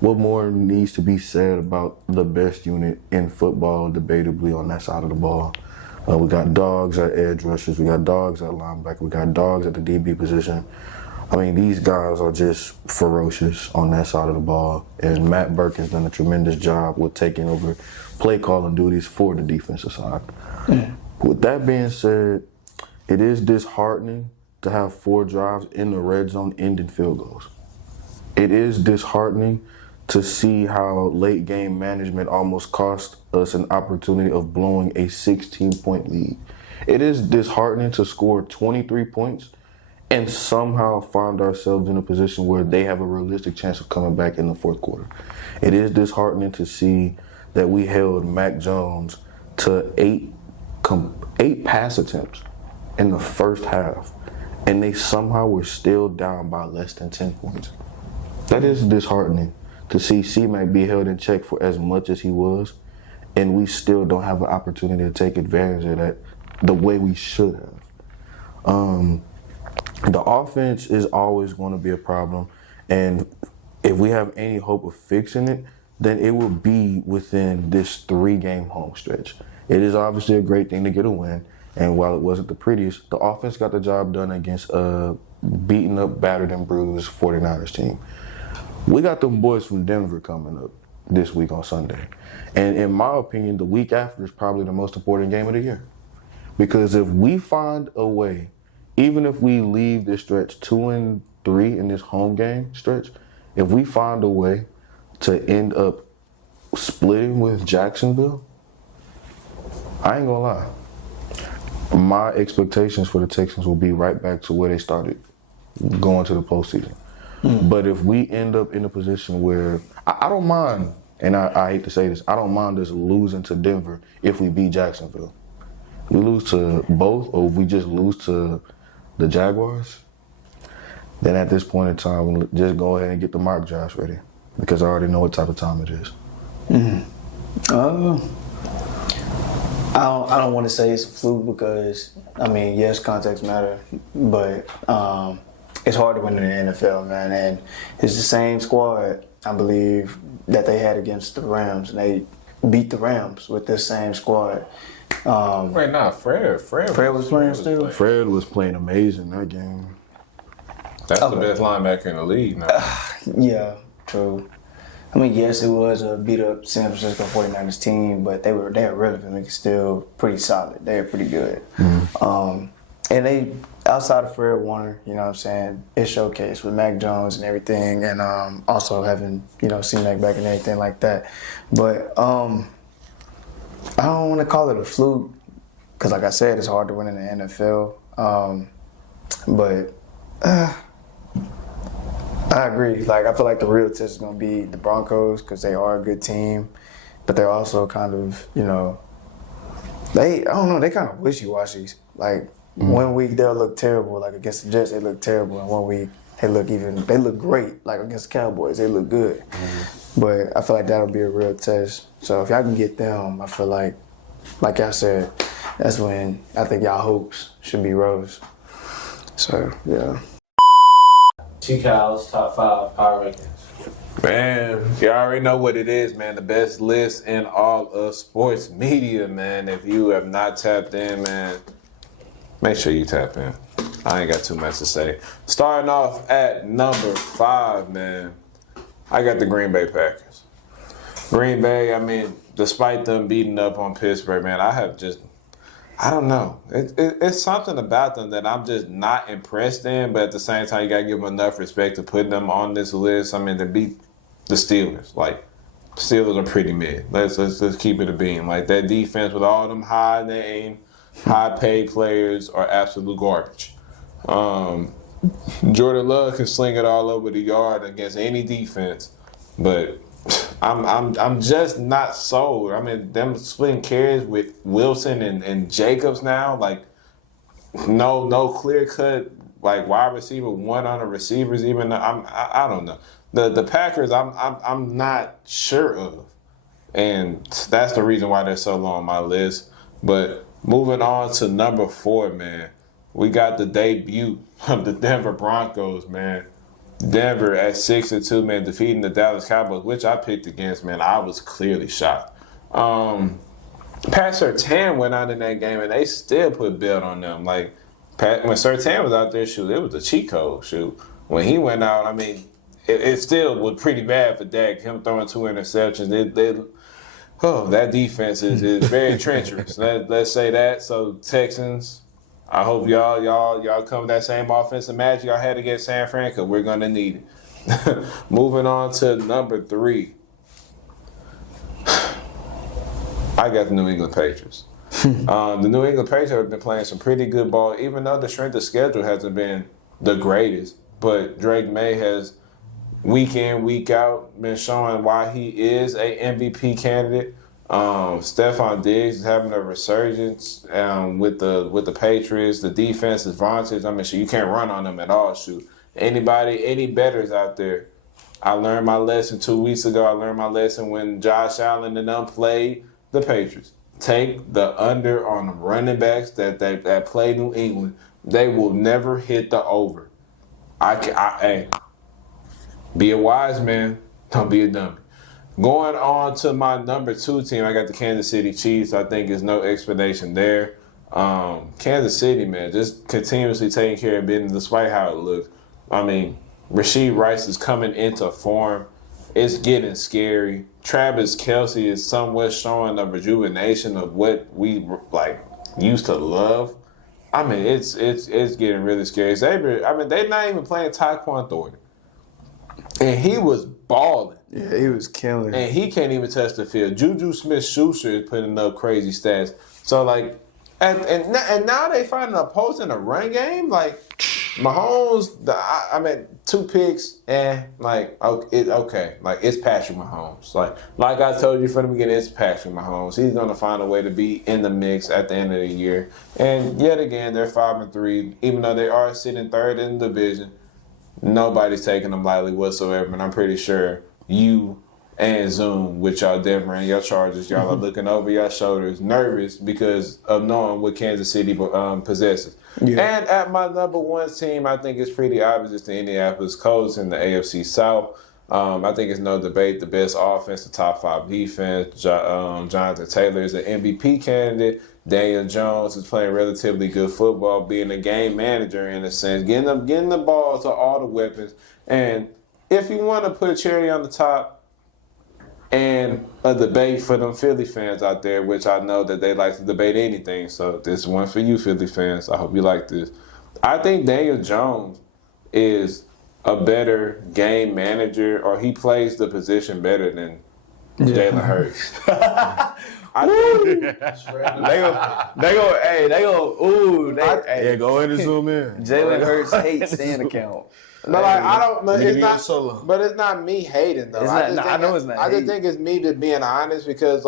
what more needs to be said about the best unit in football, debatably, on that side of the ball? We got dogs at edge rushers, we got dogs at linebacker, we got dogs at the DB position. I mean, these guys are just ferocious on that side of the ball. And Matt Burke has done a tremendous job with taking over play calling duties for the defensive side. With that being said, it is disheartening to have 4 drives in the red zone ending field goals. It is disheartening to see how late game management almost cost us an opportunity of blowing a 16-point lead. It is disheartening to score 23 points and somehow find ourselves in a position where they have a realistic chance of coming back in the fourth quarter. It is disheartening to see that we held Mac Jones to 8 pass attempts in the first half, and they somehow were still down by less than 10 points. That is disheartening to see C-Mac be held in check for as much as he was, and we still don't have an opportunity to take advantage of that the way we should have. The offense is always going to be a problem, and if we have any hope of fixing it, then it will be within this 3-game home stretch. It is obviously a great thing to get a win, and while it wasn't the prettiest, the offense got the job done against a beaten up, battered, and bruised 49ers team. We got them boys from Denver coming up this week on Sunday, and in my opinion, the week after is probably the most important game of the year, because if we find a way, even if we leave this stretch 2-3 in this home game stretch, if we find a way to end up splitting with Jacksonville, I ain't gonna lie. My expectations for the Texans will be right back to where they started, going to the postseason. But if we end up in a position where, I don't mind, and I hate to say this, I don't mind us losing to Denver if we beat Jacksonville. We lose to both, or if we just lose to the Jaguars, then at this point in time, we'll just go ahead and get the mock drafts ready, because I already know what type of time it is. I don't want to say it's a fluke because, I mean, yes, context matter, but it's hard to win in the NFL, man. And it's the same squad, I believe, that they had against the Rams, and they beat the Rams with this same squad. Wait, nah, Fred was playing still? Fred was playing amazing that game. That's the best linebacker in the league now. Yeah, true. I mean, yes, it was a beat-up San Francisco 49ers team, but they were relatively still pretty solid. They were pretty good. And they, outside of Fred Warner, you know what I'm saying, it showcased with Mac Jones and everything, and also having, you know, C-Mac back and everything like that. But I don't want to call it a fluke because, like I said, it's hard to win in the NFL. But I agree. Like, I feel like the real test is going to be the Broncos because they are a good team, but they're also kind of, you know, I don't know, they kind of wishy-washy. Like, 1 week they'll look terrible. Like, against the Jets, they look terrible. And 1 week they look great. Like, against the Cowboys, they look good. But I feel like that'll be a real test. So if y'all can get them, I feel like I said, that's when I think y'all hopes should be rose. So, yeah. T-Cal's top 5 power rankings. Man, you already know what it is, man. The best list in all of sports media, man. If you have not tapped in, man, make sure you tap in. I ain't got too much to say. Starting off at number 5, man, I got the Green Bay Packers. Green Bay, I mean, despite them beating up on Pittsburgh, man, I don't know. It's something about them that I'm just not impressed in, but at the same time, you got to give them enough respect to put them on this list. I mean, to beat the Steelers. Like, Steelers are pretty mid. Let's keep it a beam. Like, that defense with all them high-name, high-paid players are absolute garbage. Jordan Love can sling it all over the yard against any defense, but I'm just not sold. I mean, them splitting carries with Wilson and Jacobs now, like no clear cut like wide receiver one on the receivers. Even I don't know. The Packers I'm not sure of, and that's the reason why they're so low on my list. But moving on to number 4, man, we got the debut of the Denver Broncos, man. Denver at 6-2, man, defeating the Dallas Cowboys, which I picked against, man. I was clearly shocked. Pat Surtain went out in that game, and they still put belt on them. Like, when Surtain was out there, shoot, it was a cheat code, shoot. When he went out, I mean, it still was pretty bad for Dak, him throwing 2 interceptions. That defense is very treacherous. Let's say that. So, Texans, I hope y'all come with that same offensive magic y'all had against San Fran, because we're going to need it. Moving on to number 3. I got the New England Patriots. The New England Patriots have been playing some pretty good ball, even though the strength of schedule hasn't been the greatest. But Drake May has, week in, week out, been showing why he is a MVP candidate. Stephon Diggs is having a resurgence with the Patriots. The defense is vaunted. I mean, you can't run on them at all. Shoot, any bettors out there? I learned my lesson 2 weeks ago. I learned my lesson when Josh Allen and them played the Patriots. Take the under on the running backs that play New England. they will never hit the over. Hey, be a wise man. Don't be a dummy. Going on to my number 2 team, I got the Kansas City Chiefs. I think there's no explanation there. Kansas City, man, just continuously taking care of business despite how it looks. I mean, Rashid Rice is coming into form. It's getting scary. Travis Kelce is somewhat showing a rejuvenation of what we used to love. I mean, it's getting really scary. Xavier, I mean, they're not even playing Tyquan Thornton. And he was balling. Yeah, he was killing. And he can't even touch the field. Juju Smith-Schuster is putting up crazy stats. So, and now they finding a post in a run game. Like, Mahomes, 2 picks, okay. Like, it's Patrick Mahomes. Like I told you from the beginning, it's Patrick Mahomes. He's going to find a way to be in the mix at the end of the year. And yet again, they're 5-3. Even though they are sitting third in the division, nobody's taking them lightly whatsoever. And I'm pretty sure you and Zoom with y'all Denver and your Chargers, y'all are looking over your shoulders, nervous because of knowing what Kansas City possesses. Yeah. And at my number 1 team, I think it's pretty obvious it's the Indianapolis Colts in the AFC South. I think it's no debate the best offense, the top 5 defense. Jonathan Taylor is an MVP candidate. Daniel Jones is playing relatively good football, being a game manager in a sense, getting the ball to all the weapons. And if you want to put a cherry on the top and a debate for them Philly fans out there, which I know that they like to debate anything, so this is one for you Philly fans. I hope you like this. I think Daniel Jones is a better game manager, or he plays the position better than Jalen Hurts. Go in and zoom in. Jalen Hurts hates stand account. But I don't. But it's not. But it's not me hating though. I know it's not. I just think it's me just being honest because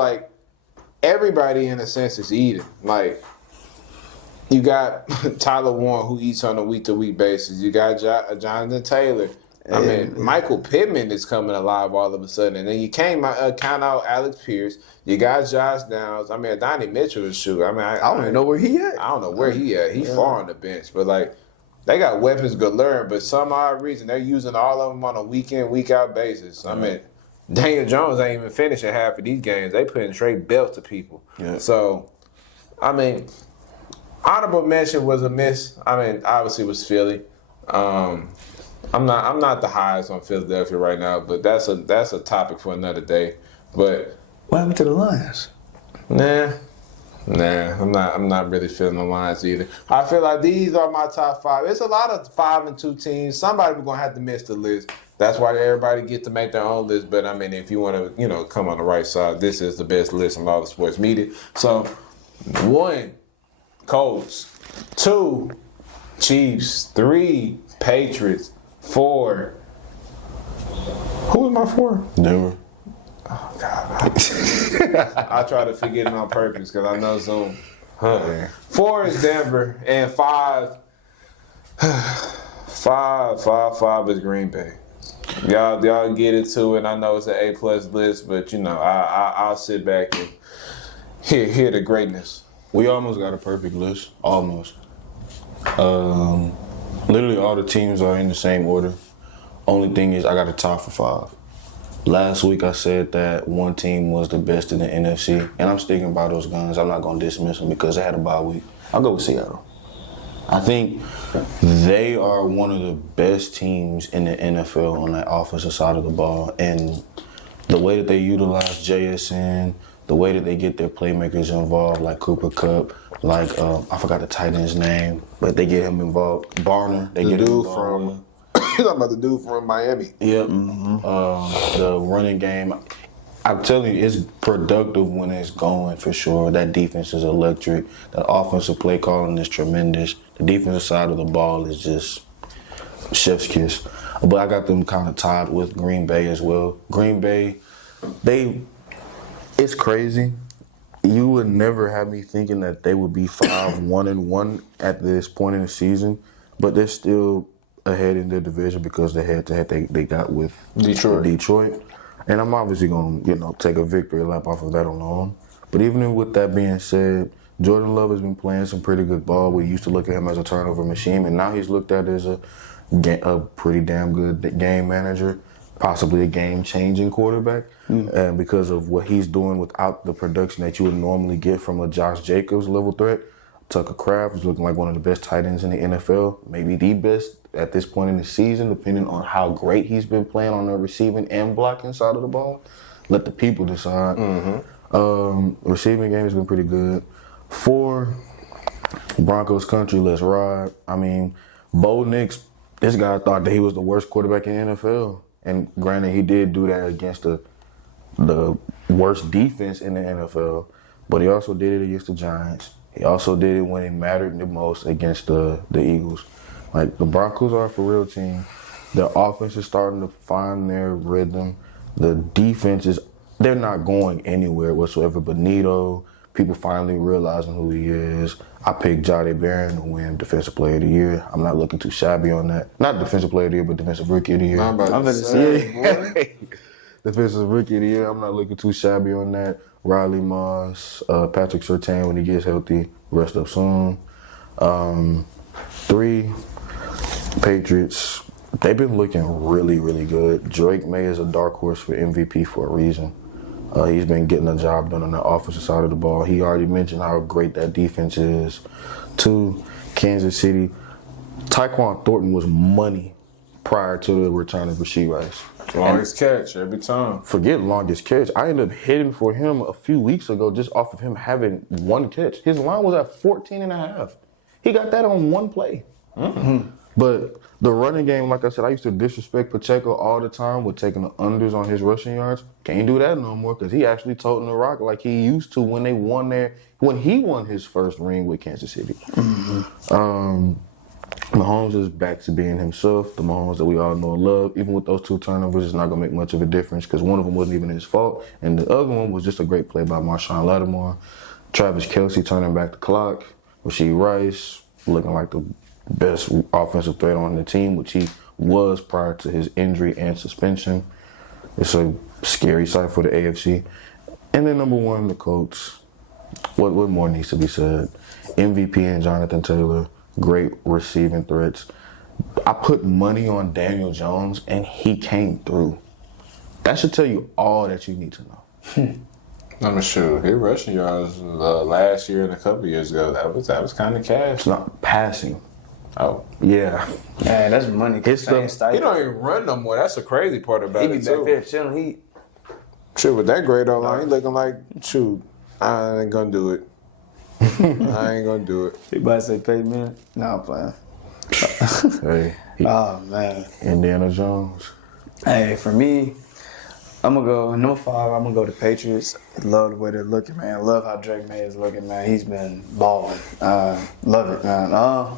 everybody in a sense is eating. You got Tyler Warren who eats on a week-to-week basis. You got Jonathan Taylor. I mean, Michael Pittman is coming alive all of a sudden. And then you can't count out Alex Pierce. You got Josh Downs. I mean, Donnie Mitchell is shooting. I mean, I don't even know where he at. I don't know where he at. He's far on the bench. But, they got weapons galore. But some odd reason, they're using all of them on a week-in, week-out basis. I mean, Daniel Jones ain't even finishing half of these games. They putting straight belts to people. Yeah. So, I mean, honorable mention was a miss. I mean, obviously it was Philly. I'm not the highest on Philadelphia right now, but that's a topic for another day. But what happened to the Lions? Nah, I'm not really feeling the Lions either. I feel like these are my top 5. It's a lot of 5-2 teams. Somebody's gonna have to miss the list. That's why everybody get to make their own list. But I mean, if you want to, come on the right side, this is the best list in all the sports media. So, 1, Colts. 2, Chiefs. 3, Patriots. 4. Who was my 4? Denver. Oh, God. I try to forget it on purpose because I know Zoom. 4 is Denver. And 5 is Green Bay. Y'all get into it. I know it's an A+ list, but, I'll sit back and hear the greatness. We almost got a perfect list. Almost. Literally all the teams are in the same order. Only thing is I got a top for 5. Last week I said that one team was the best in the NFC, and I'm sticking by those guns. I'm not going to dismiss them because they had a bye week. I'll go with Seattle. I think they are one of the best teams in the NFL on that offensive side of the ball, and the way that they utilize JSN, the way that they get their playmakers involved, like Cooper Kupp, I forgot the tight end's name, but they get him involved. Barner, they get him involved. You're talking about the dude from Miami. Yep. Mm-hmm. The running game, I'm telling you, it's productive when it's going for sure. That defense is electric. The offensive play calling is tremendous. The defensive side of the ball is just chef's kiss. But I got them kind of tied with Green Bay as well. Green Bay, it's crazy. You would never have me thinking that they would be 5-1-1 at this point in the season, but they're still ahead in their division because the head-to-head they got with Detroit. And I'm obviously going to, take a victory lap off of that alone. But even with that being said, Jordan Love has been playing some pretty good ball. We used to look at him as a turnover machine, and now he's looked at as a pretty damn good game manager, possibly a game-changing quarterback. And because of what he's doing without the production that you would normally get from a Josh Jacobs level threat, Tucker Kraft is looking like one of the best tight ends in the NFL, maybe the best at this point in the season, depending on how great he's been playing on the receiving and blocking side of the ball. Let the people decide. Receiving game has been pretty good. 4, Broncos country, let's ride. I mean, Bo Nix, this guy thought that he was the worst quarterback in the NFL. And granted, he did do that against the worst defense in the NFL, but he also did it against the Giants. He also did it when it mattered the most against the Eagles. Like, the Broncos are a for real team. Their offense is starting to find their rhythm. The defense is, they're not going anywhere whatsoever. Benito, people finally realizing who he is. I picked Jahdae Barron to win Defensive Player of the Year. I'm not looking too shabby on that. Not Defensive Player of the Year, but Defensive Rookie of the Year. I'm about to say, Defensive Rookie of the Year. I'm not looking too shabby on that. Riley Moss, Patrick Surtain when he gets healthy, rest up soon. 3, Patriots. They've been looking really, really good. Drake May is a dark horse for MVP for a reason. He's been getting the job done on the offensive side of the ball. He already mentioned how great that defense is. 2, Kansas City. Tyquan Thornton was money prior to the return of Rashee Rice. Longest catch every time. Forget longest catch. I ended up hitting for him a few weeks ago just off of him having 1 catch. His line was at 14.5. He got that on 1 play. But the running game, like I said, I used to disrespect Pacheco all the time with taking the unders on his rushing yards. Can't do that no more because he actually toting the rock like he used to when he won his first ring with Kansas City. Mahomes is back to being himself, the Mahomes that we all know and love. Even with those 2 turnovers, it's not going to make much of a difference because one of them wasn't even his fault, and the other one was just a great play by Marshawn Lattimore. Travis Kelce turning back the clock. Rashee Rice looking like the best offensive threat on the team, which he was prior to his injury and suspension. It's a scary sight for the AFC. And then number 1, the Colts. What more needs to be said? MVP and Jonathan Taylor, great receiving threats. I put money on Daniel Jones, and he came through. That should tell you all that you need to know. I'm sure his rushing yards last year and a couple years ago, that was kind of cash. It's not passing. Oh. Yeah. Man, that's money. His stuff, He don't even run no more. That's the crazy part about He be it, back too. there chilling. Shoot, with that grade online, he looking like, shoot, I ain't gonna do it. I ain't gonna do it. He about to say pay me. Nah, I'm playing. hey, Oh, man. Indiana Jones. Hey, for me, I'm going to go, number 5, I'm going to go to Patriots. Love the way they're looking, man. Love how Drake May is looking, man. He's been balling. Love it, man.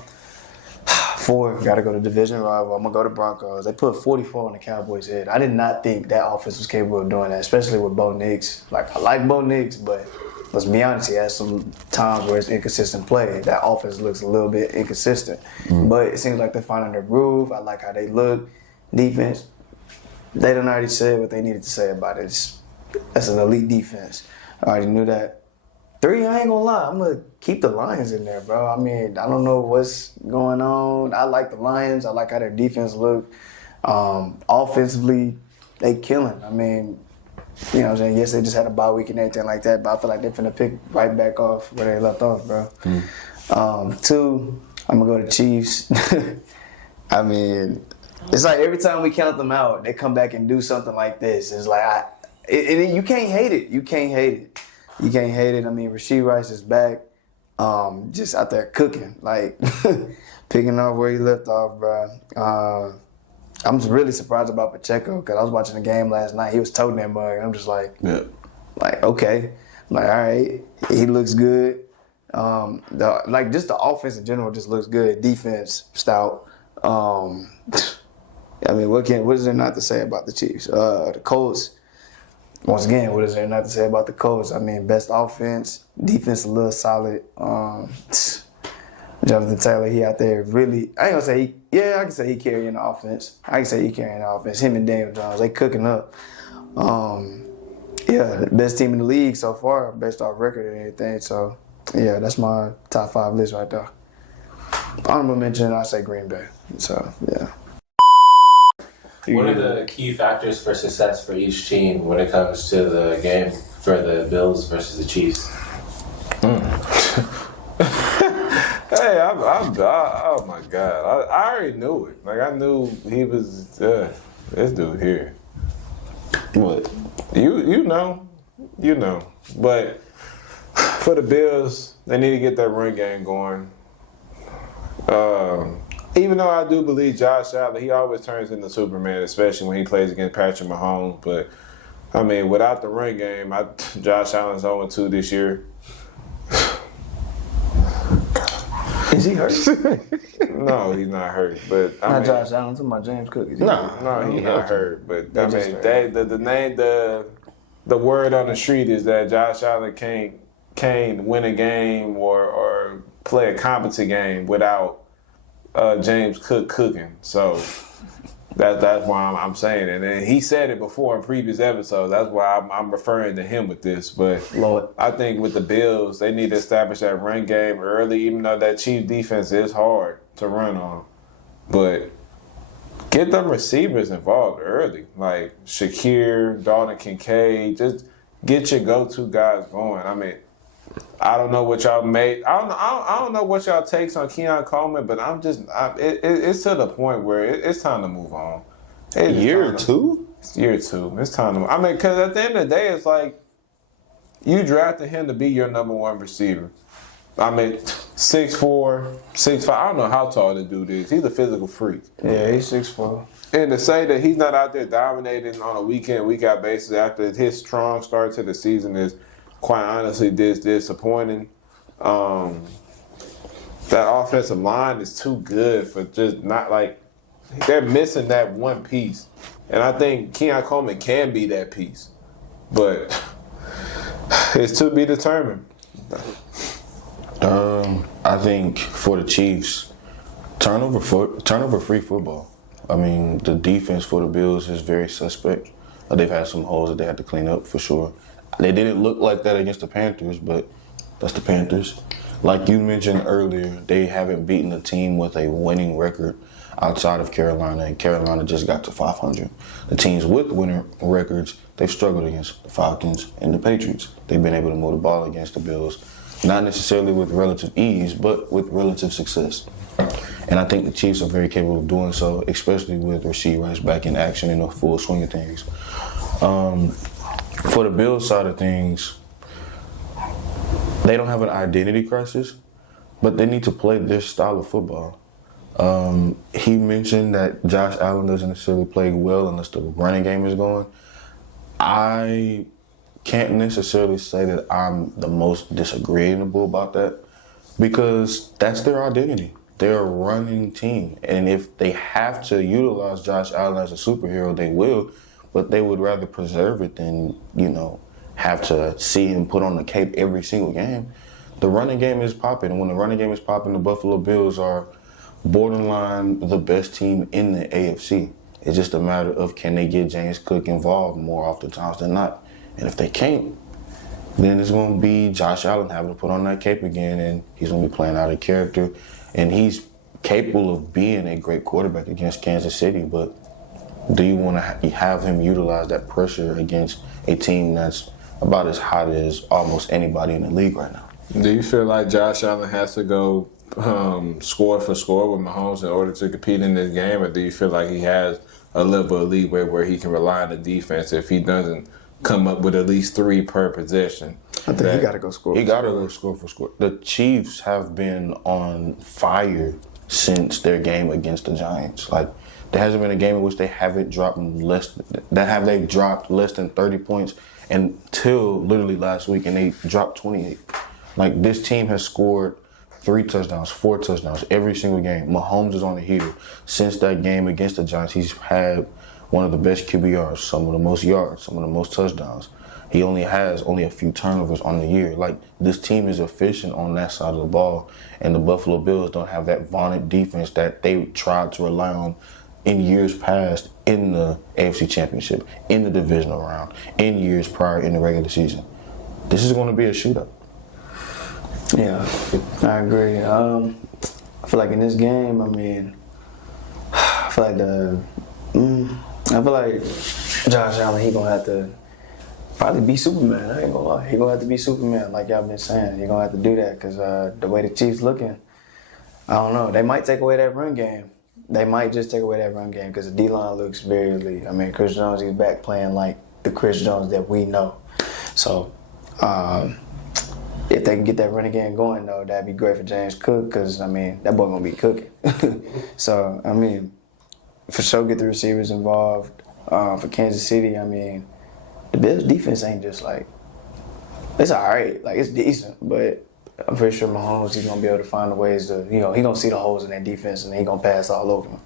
4, got to go to division rival. I'm going to go to Broncos. They put 44 on the Cowboys' head. I did not think that offense was capable of doing that, especially with Bo Nix. Like, I like Bo Nix, but let's be honest, he has some times where it's inconsistent play. That offense looks a little bit inconsistent. But it seems like they're finding their groove. I like how they look. Defense, they done already said what they needed to say about it. That's an elite defense. I already knew that. 3, I ain't gonna lie, I'm gonna keep the Lions in there, bro. I mean, I don't know what's going on. I like the Lions. I like how their defense look. Offensively, they killing. I mean, you know what I'm saying? Yes, they just had a bye week and everything like that, but I feel like they're finna pick right back off where they left off, bro. 2, I'm gonna go to Chiefs. I mean, it's like every time we count them out, they come back and do something like this. It's like, you can't hate it. You can't hate it. You can't hate it. I mean, Rashee Rice is back, just out there cooking, like picking up where he left off, bro. I'm just really surprised about Pacheco because I was watching the game last night. He was toting that mug, and I'm just like, okay. I'm like, all right, he looks good. Just the offense in general just looks good. Defense, stout. I mean, what is there not to say about the Chiefs? The Colts, once again, what is there not to say about the Colts? I mean, best offense, defense a little solid. Jonathan Taylor, he out there really, I ain't gonna say I can say he carrying the offense. Him and Daniel Jones, they cooking up. The best team in the league so far, based off record and everything. So Yeah, that's my top 5 list right there. Honorable mention, I say Green Bay. So, yeah. What are the key factors for success for each team when it comes to the game for the Bills versus the Chiefs? Hey, oh my God, I already knew it. Like I knew he was this dude here. What? You know. But for the Bills, they need to get that run game going. Even though I do believe Josh Allen, he always turns into Superman, especially when he plays against Patrick Mahomes. But I mean, without the run game, Josh Allen's 0-2 this year. Is he hurt? No, he's not hurt. But I Not mean, Josh Allen, talking about James Cook. Is he hurt? no, he's not hurt. But I just mean, the word on the street is that Josh Allen can't win a game or play a competent game without James Cook cooking. So that's why I'm saying it. And he said it before in previous episodes. That's why I'm referring to him with this. But Lord. I think with the Bills, they need to establish that run game early, even though that Chiefs defense is hard to run on. But get them receivers involved early, like Shakir, Dalton Kincaid. Just get your go-to guys going. I mean, I don't know what y'all made. I don't know what y'all takes on Keon Coleman, but it's to the point where it's time to move on. Year 2? It's year 2. It's time to move. I mean, because at the end of the day, it's like you drafted him to be your number 1 receiver. I mean, 6'4", 6'5". I don't know how tall the dude is. He's a physical freak. Yeah, he's 6'4". And to say that he's not out there dominating on a week-in, week-out basis after his strong start to the season is quite honestly disappointing. That offensive line is too good for just not like they're missing that one piece. And I think Keon Coleman can be that piece. But it's to be determined. I think for the Chiefs, turnover-free football. I mean, the defense for the Bills is very suspect. They've had some holes that they had to clean up for sure. They didn't look like that against the Panthers, but that's the Panthers. Like you mentioned earlier, they haven't beaten a team with a winning record outside of Carolina, and Carolina just got to 500. The teams with winning records, they've struggled against the Falcons and the Patriots. They've been able to move the ball against the Bills, not necessarily with relative ease, but with relative success. And I think the Chiefs are very capable of doing so, especially with Rasheed Rice back in action in the full swing of things. For the Bills side of things, they don't have an identity crisis, but they need to play their style of football. He mentioned that Josh Allen doesn't necessarily play well unless the running game is going. I can't necessarily say that I'm the most disagreeable about that because that's their identity. They're a running team, and if they have to utilize Josh Allen as a superhero, they will. But they would rather preserve it than, have to see him put on the cape every single game. The running game is popping, and when the running game is popping, the Buffalo Bills are borderline the best team in the AFC. It's just a matter of can they get James Cook involved more oftentimes than not. And if they can't, then it's going to be Josh Allen having to put on that cape again, and he's going to be playing out of character. And he's capable of being a great quarterback against Kansas City, but do you want to have him utilize that pressure against a team that's about as hot as almost anybody in the league right now? Do you feel like Josh Allen has to go score for score with Mahomes in order to compete in this game, or do you feel like he has a level of leeway where he can rely on the defense if he doesn't come up with at least 3 per possession? I think he got to go score. He got to go score for score. The Chiefs have been on fire since their game against the Giants. Like, there hasn't been a game in which they haven't dropped less than 30 points until literally last week, and they dropped 28. Like, this team has scored 3 touchdowns, 4 touchdowns every single game. Mahomes is on the heater. Since that game against the Giants, he's had one of the best QBRs, some of the most yards, some of the most touchdowns. He only has a few turnovers on the year. Like, this team is efficient on that side of the ball, and the Buffalo Bills don't have that vaunted defense that they tried to rely on in years past in the AFC Championship, in the divisional round, in years prior in the regular season. This is going to be a shootout. Yeah, I agree. I feel like in this game, I feel like Josh Allen, he gonna have to probably be Superman. I ain't gonna lie, he gonna have to be Superman, like y'all been saying. He gonna have to do that because the way the Chiefs looking, I don't know. They might take away that run game. They might just take away that run game because the D-line looks very elite. I mean, Chris Jones, he's back playing like the Chris Jones that we know. So, if they can get that running game going, though, that'd be great for James Cook because, that boy gonna be cooking. So, for sure get the receivers involved. For Kansas City, the Bills' defense ain't just like, it's all right. Like, it's decent, but I'm pretty sure Mahomes, he's going to be able to find the ways to, he going to see the holes in that defense and he going to pass all over them.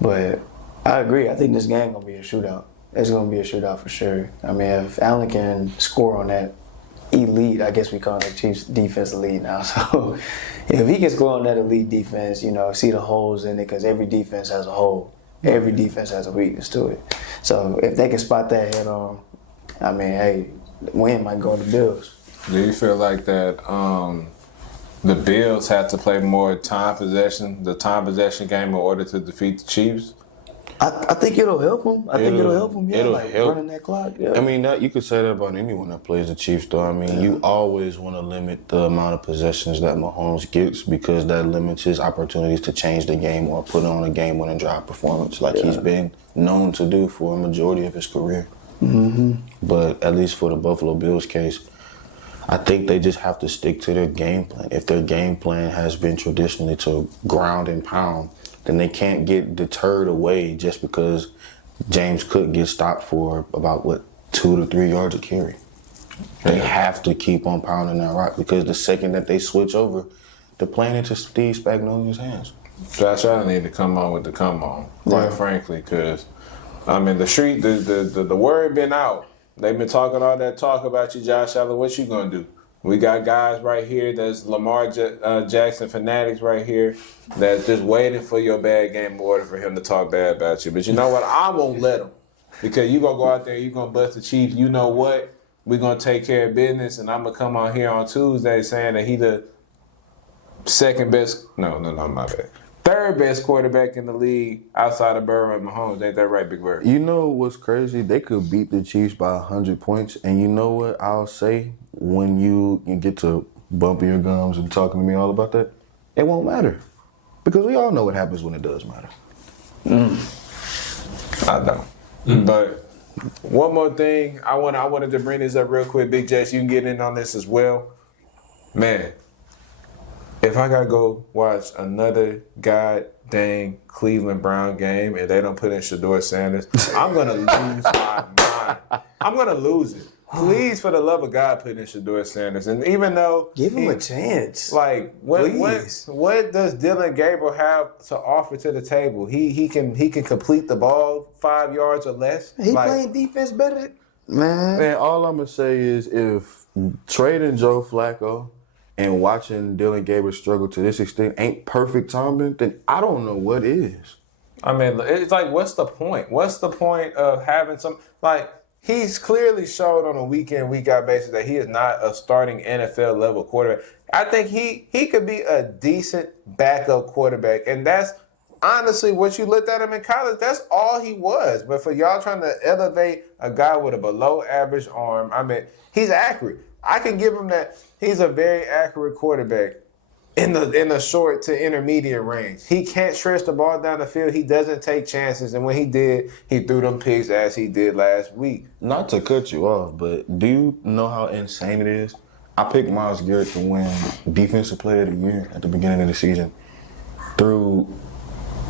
But I agree. I think this game going to be a shootout. It's going to be a shootout for sure. If Allen can score on that elite, I guess we call the Chiefs defense elite now. So if he can score on that elite defense, see the holes in it because every defense has a hole. Every defense has a weakness to it. So if they can spot that head on, hey, the win might go to the Bills. Do you feel like that the Bills have to play more the time possession game in order to defeat the Chiefs? I think it'll help them. It'll help them. Yeah, it'll like help. running that clock. Yeah. You could say that about anyone that plays the Chiefs, though. You always want to limit the amount of possessions that Mahomes gets because that limits his opportunities to change the game or put on a game-winning drive performance like he's been known to do for a majority of his career. Mm-hmm. But at least for the Buffalo Bills case, I think they just have to stick to their game plan. If their game plan has been traditionally to ground and pound, then they can't get deterred away just because James Cook gets stopped for about, 2 to 3 yards of carry. They have to keep on pounding that rock because the second that they switch over, they're playing into Steve Spagnuolo's hands. Josh Allen need to come on with the come on, quite frankly, because, the street, the word been out. They've been talking all that talk about you, Josh Allen. What you gonna do? We got guys right here that's Lamar Jackson fanatics right here that's just waiting for your bad game in order for him to talk bad about you. But you know what? I won't let him because you going to go out there, you going to bust the Chiefs. You know what? We're going to take care of business, and I'm going to come on here on Tuesday saying that he the second best – no, my bad. Third best quarterback in the league outside of Burrow and Mahomes. Ain't that right, Big Bird? You know what's crazy? They could beat the Chiefs by 100 points. And you know what I'll say when you get to bumping your gums and talking to me all about that? It won't matter. Because we all know what happens when it does matter. I know. But one more thing. I wanted to bring this up real quick. Big Jess, you can get in on this as well. Man. If I gotta go watch another goddamn Cleveland Brown game and they don't put in Shedeur Sanders, I'm gonna lose my mind. I'm gonna lose it. Please, for the love of God, put in Shedeur Sanders. And even though give him a chance, like what does Dylan Gabriel have to offer to the table? He can complete the ball 5 yards or less. He playing defense better, man. All I'm gonna say is if trading Joe Flacco and watching Dylan Gabriel struggle to this extent ain't perfect timing, then I don't know what is. It's like, what's the point? What's the point of having he's clearly showed on a week in, week out basis that he is not a starting NFL level quarterback. I think he could be a decent backup quarterback, and that's honestly what you looked at him in college. That's all he was. But for y'all trying to elevate a guy with a below average arm, he's accurate. I can give him that. He's a very accurate quarterback in the short to intermediate range. He can't stretch the ball down the field. He doesn't take chances. And when he did, he threw them picks as he did last week. Not to cut you off, but do you know how insane it is? I picked Myles Garrett to win Defensive Player of the Year at the beginning of the season. Through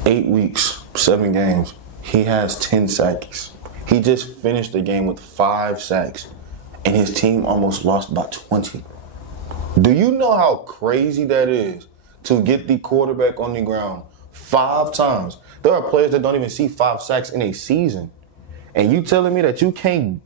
8 weeks, 7 games, he has 10 sacks. He just finished the game with 5 sacks. And his team almost lost by 20. Do you know how crazy that is to get the quarterback on the ground 5 times? There are players that don't even see 5 sacks in a season. And you telling me that you can't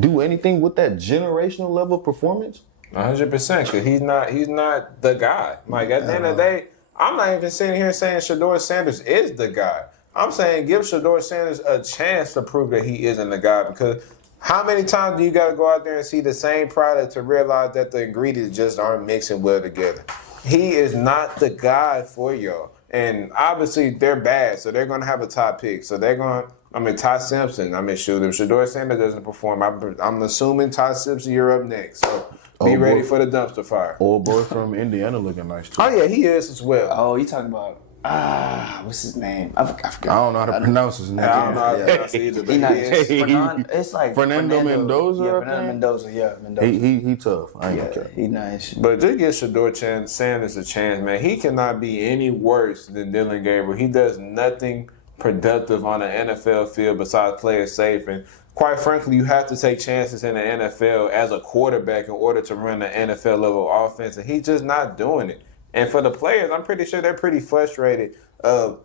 do anything with that generational level of performance? 100%, because he's not the guy. Like, at the end of the day, I'm not even sitting here saying Shedeur Sanders is the guy. I'm saying give Shedeur Sanders a chance to prove that he isn't the guy, because How many times do you got to go out there and see the same product to realize that the ingredients just aren't mixing well together? He is not the guy for y'all. And obviously, they're bad, so they're going to have a top pick. So they're going to, Ty Simpson. Shoot, if Shedeur Sanders doesn't perform, I'm assuming Ty Simpson, you're up next. So be ready for the dumpster fire. Old boy from Indiana looking nice, too. Oh, yeah, he is as well. Oh, you talking about, what's his name? I forgot. I don't know how to pronounce his name. I don't know how to pronounce it either, but He nice. he is. It's like Fernando Mendoza, Yeah, I Fernando think? Mendoza. Yeah, Mendoza. He tough. I ain't gonna Yeah, care. he nice. But just give Shedeur Sanders a chance, man. He cannot be any worse than Dylan Gabriel. He does nothing productive on the NFL field besides play it safe. And quite frankly, you have to take chances in the NFL as a quarterback in order to run the NFL level offense. And he's just not doing it. And for the players, I'm pretty sure they're pretty frustrated. I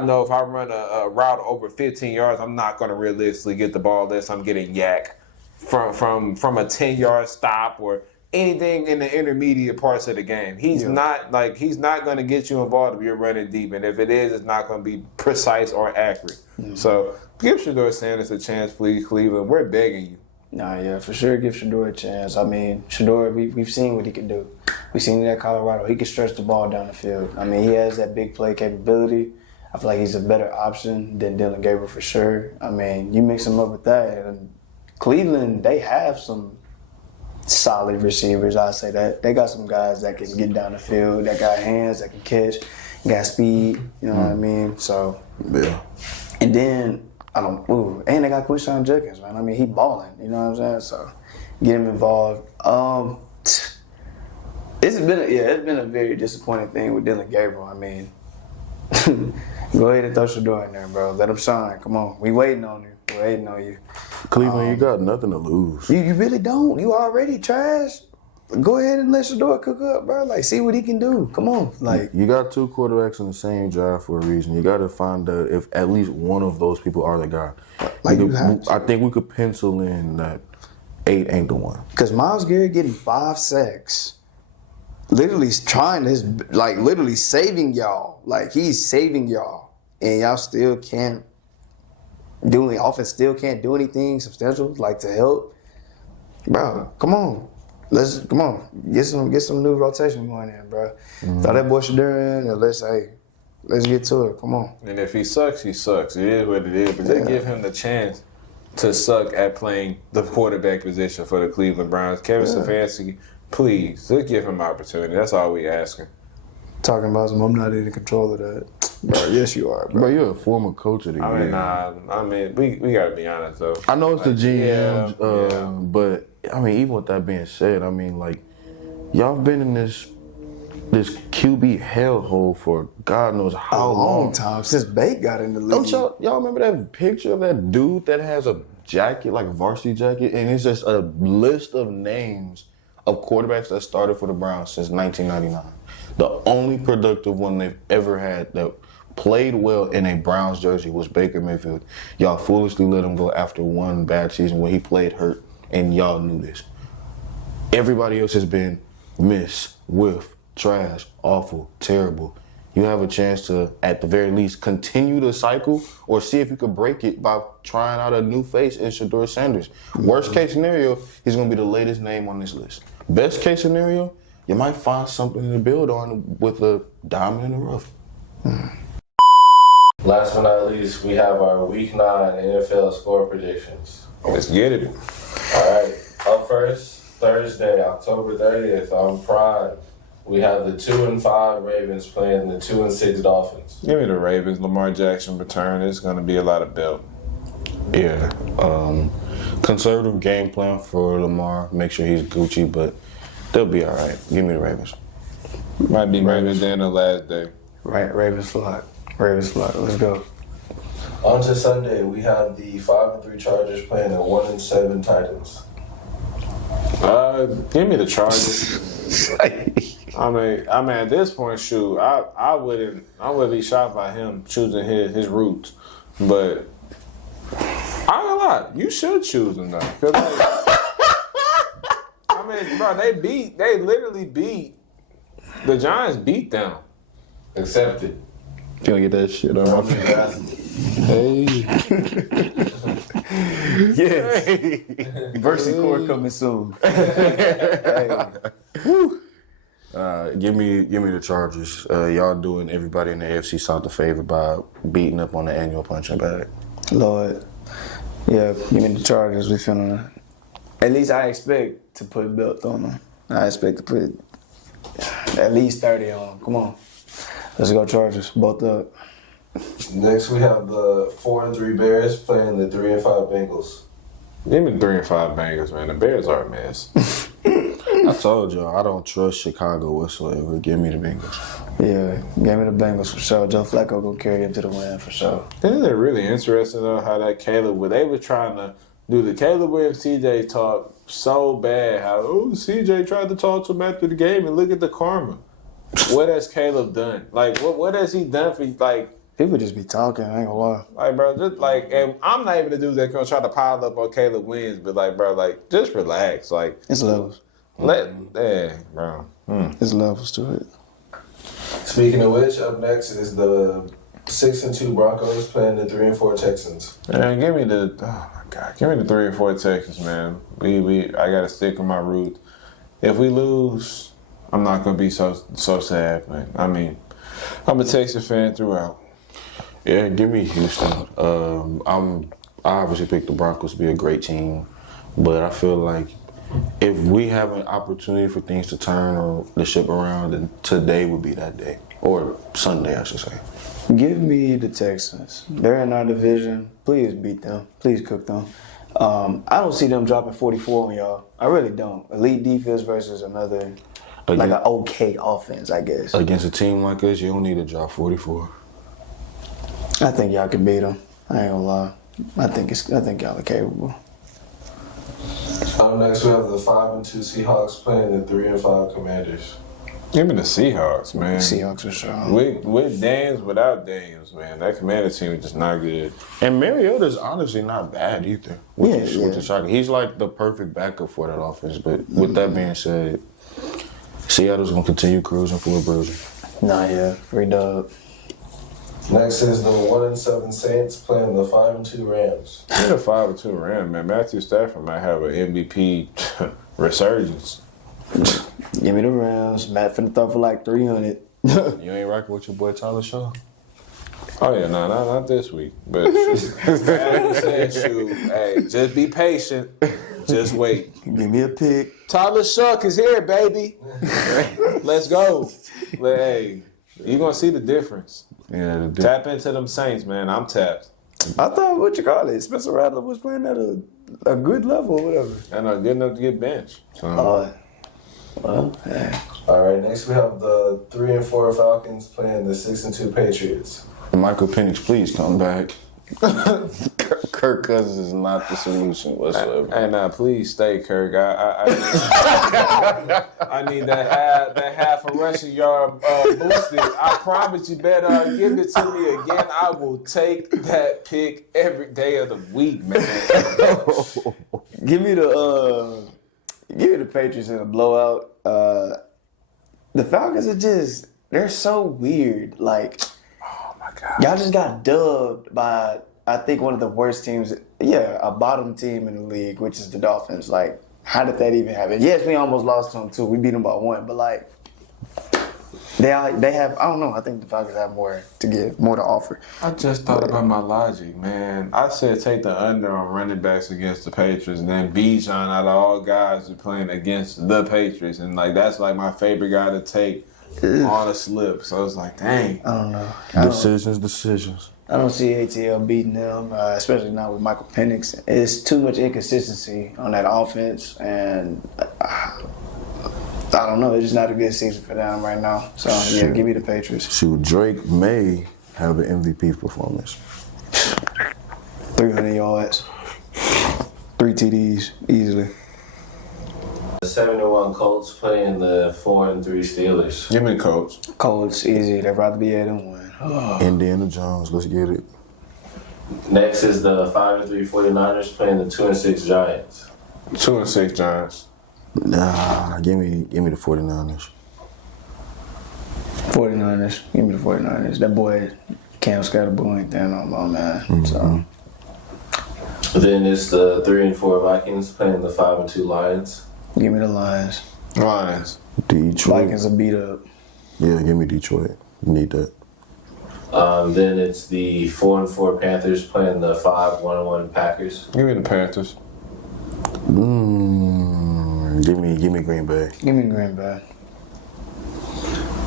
know if I run a route over 15 yards, I'm not going to realistically get the ball unless I'm getting yak from a 10-yard stop or anything in the intermediate parts of the game. He's not going to get you involved if you're running deep, and if it is, it's not going to be precise or accurate. So give Shedeur Sanders a chance, please, Cleveland. We're begging you. Nah, yeah, for sure give Shedeur a chance. Shedeur, we've seen what he can do. We've seen it at Colorado. He can stretch the ball down the field. He has that big play capability. I feel like he's a better option than Dylan Gabriel for sure. You mix him up with that. And Cleveland, they have some solid receivers, I say that. They got some guys that can get down the field, that got hands, that can catch, got speed, you know what I mean? So, Yeah. and then, and they got Quinshon Judkins, man. He balling, you know what I'm saying? So, get him involved. It's been a very disappointing thing with Dylan Gabriel. Go ahead and throw Shedeur in there, bro. Let him shine. Come on. We waiting on you. We waiting on you. Cleveland, you got nothing to lose. You really don't. You already trash. Go ahead and let Shedeur cook up, bro. See what he can do. Come on. You got two quarterbacks in the same draft for a reason. You got to find out if at least one of those people are the guy. I think we could pencil in that 8 ain't the one. Because Myles Garrett getting 5 sacks. Literally trying literally saving y'all. He's saving y'all. And y'all still can't do anything. Offense still can't do anything substantial, to help. Bro, come on. Get some new rotation going in, bro. Throw that boy Shedeur in and let's get to it. Come on. And if he sucks, he sucks. It is what it is. But they give him the chance to suck at playing the quarterback position for the Cleveland Browns. Kevin Stefanski, please, just give him an opportunity. That's all we asking. Talking about I'm not in control of that. Bro, yes you are, bro. But you're a former coach of the game. We got to be honest, though. I know it's the GM, but, even with that being said, y'all been in this QB hellhole for God knows how A long time, since Bate got in the league. Don't y'all remember that picture of that dude that has a jacket, like a varsity jacket, and it's just a list of names of quarterbacks that started for the Browns since 1999. The only productive one they've ever had that played well in a Browns jersey was Baker Mayfield. Y'all foolishly let him go after one bad season when he played hurt, and y'all knew this. Everybody else has been miss, whiff, trash, awful, terrible. You have a chance to, at the very least, continue the cycle or see if you could break it by trying out a new face in Shedeur Sanders. Worst case scenario, he's going to be the latest name on this list. Best case scenario, you might find something to build on with a diamond in the rough. Last but not least, we have our Week 9 NFL score predictions. Let's get it. All right. Up first, Thursday, October 30th on Prime. We have the 2-5 Ravens playing the 2-6 Dolphins. Give me the Ravens. Lamar Jackson return. It's going to be a lot of belt. Yeah. Conservative game plan for Lamar. Make sure he's Gucci, but they'll be all right. Give me the Ravens. Might be Ravens than the last day. Right, Ravens flock. Let's go. On to Sunday, we have the 5-3 Chargers playing the 1-7 Titans. Give me the Chargers. At this point, shoot, I wouldn't be shocked by him choosing his roots, but I ain't gonna lie, you should choose him though, cause bro, they literally beat the Giants, beat them. Accepted. You gonna get that shit on my face? Hey. Yes. Versus Core coming soon. Hey. Give me the Chargers. Y'all doing everybody in the AFC South a favor by beating up on the annual punching bag. Lord. Yeah, give me the Chargers. We finna. At least I expect to put a belt on them. I expect to put at least 30 on them. Come on. Let's go Chargers. Both up. Next, we have the 4-3 Bears playing the 3-5 Bengals. Give me 3-5 Bengals, man. The Bears are a mess. I told y'all I don't trust Chicago whatsoever. Give me the Bengals. Yeah, give me the Bengals for sure. Joe Flacco gonna carry him to the win for sure. Isn't it really interesting though how that Caleb, they were trying to do the Caleb Williams CJ talk so bad. How CJ tried to talk to him after the game and look at the karma. What has Caleb done? Like what has he done for like? People just be talking. I ain't gonna lie. Like bro, just like, and I'm not even the dude that's gonna try to pile up on Caleb Williams, but like bro, like just relax. Like It's levels. bro. There's levels to it. Speaking of which, up next is the 6-2 Broncos playing the 3-4 Texans. Man, give me the 3-4 Texans, man. I gotta stick with my roots. If we lose, I'm not gonna be so sad, man. I mean, I'm a Texas fan throughout. Yeah, give me Houston. I obviously picked the Broncos to be a great team, but I feel like if we have an opportunity for things to turn or the ship around, then today would be that day. Or Sunday, I should say. Give me the Texans. They're in our division. Please beat them. Please cook them. I don't see them dropping 44 on y'all. I really don't. Elite defense versus another, like an okay offense, I guess. Against a team like us, you don't need to drop 44. I think y'all can beat them. I ain't gonna lie. I think y'all are capable. Up next, we have the 5-2 Seahawks playing the 3-5 Commanders. Give me the Seahawks, man. Seahawks for sure. With Daniels, without Daniels, man. That Commander team is just not good. And Mariota's honestly not bad either. Which is shocking. He's like the perfect backup for that offense. But with that being said, Seattle's going to continue cruising for a bruiser. Nah, yeah. Free dub. Next is the 1-7 Saints playing the 5-2 Rams. Give me the 5-2 Rams, man. Matthew Stafford might have an MVP resurgence. Give me the Rams. Matt finna throw for like 300. You ain't rocking with your boy Tyler Shaw? Oh yeah, no, not this week. But shoot, hey, just be patient. Just wait. Give me a pick. Tyler Shuck is here, baby. Let's go. Hey, you gonna see the difference. Yeah, Tap into them Saints, man. I'm tapped. I thought, Spencer Rattler was playing at a good level or whatever. I know, good enough to get benched. Well, yeah. All right, next we have the 3-4 Falcons playing the 6-2 Patriots. Michael Penix, please come back. Kirk Cousins is not the solution whatsoever. Hey, now please stay, Kirk. I need that half a rushing yard boosted. I promise you better give it to me again. I will take that pick every day of the week, man. Give me the Patriots in a blowout. The Falcons are they're so weird. Like, Oh my God. y'all just got dubbed by, I think, one of the worst teams. Yeah, a bottom team in the league, which is the Dolphins. Like, how did that even happen? Yes, we almost lost to them too. We beat them by 1, but like, they have. I don't know. I think the Falcons have more to give, more to offer. I just thought about my logic, man. I said take the under on running backs against the Patriots, and then Bijan out of all guys are playing against the Patriots, and like that's like my favorite guy to take on a slip. So I was like, dang. I don't know. Decisions. I don't see ATL beating them, especially not with Michael Penix. It's too much inconsistency on that offense, and I don't know. It's just not a good season for them right now. So, yeah, give me the Patriots. Shoot, Drake may have an MVP performance. 300 yards, 3 TDs, easily. The 7-1 Colts playing the 4-3 Steelers. Give me the Colts. Colts, easy. They'd rather be 8-1. Indiana Jones, let's get it. Next is the 5-3 49ers playing the 2-6 Giants. 2-6 Giants. Nah, give me the 49ers. 49ers. Give me the 49ers. That boy, Cam Scatterbull ain't there no more, man. So, Then it's the 3 and 4 Vikings playing the 5 and 2 Lions. Give me the Lions. Lions. Detroit. Vikings will beat up. Yeah, give me Detroit. Need that. Then it's the 4 and 4 Panthers playing the 5-1-1 Packers. Give me the Panthers. Give me Green Bay. Give me Green Bay.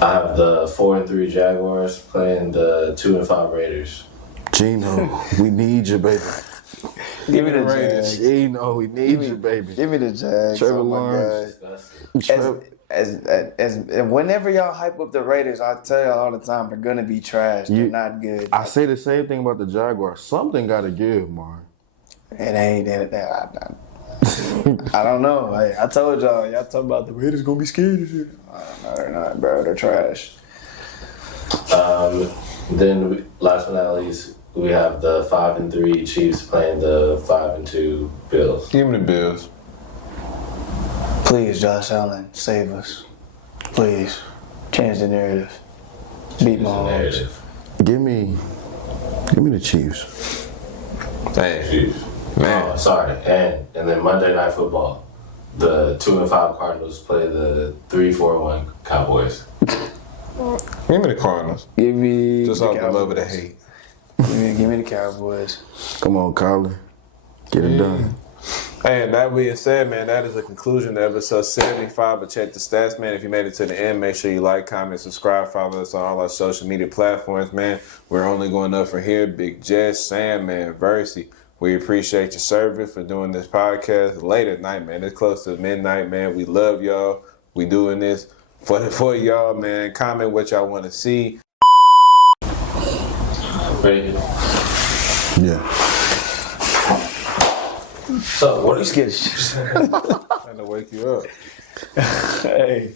I have the 4 and 3 Jaguars playing the 2 and 5 Raiders. Gino, we need you, baby. Give me the Raiders. Jags. Gino, we need you, baby. Give me the Jags. Trevor oh my Lawrence. God. As whenever y'all hype up the Raiders, I tell y'all all the time they're gonna be trash. They're not good. I say the same thing about the Jaguars. Something got to give, Mark. It ain't that. I don't know. I told y'all talking about the Raiders gonna be scared of you. No, they're not, bro. They're trash. Then last but not least, we have the 5 and 3 Chiefs playing the 5 and 2 Bills. Give me the Bills. Please, Josh Allen, save us. Please, change the narrative. Beat Mahomes. Narrative. Give me the Chiefs. Hey, Chiefs. man. Oh, sorry. And then Monday Night Football, the 2 and 5 Cardinals play the 3-4-1 Cowboys. Give me the Cardinals. Give me Just the off the Cowboys. love of the hate. Give me the Cowboys. Come on, Kyler. Get it done. Hey, and that being said, man, that is the conclusion of episode 75. But check the stats, man. If you made it to the end, make sure you like, comment, subscribe, follow us on all our social media platforms, man. We're only going up from here. Big Jess, Sam, man, Versi. We appreciate your service for doing this podcast late at night, man. It's close to midnight, man. We love y'all. We doing this for y'all, man. Comment what y'all want to see. Ready? Yeah. So, what You is scared? Trying to wake you up. Hey.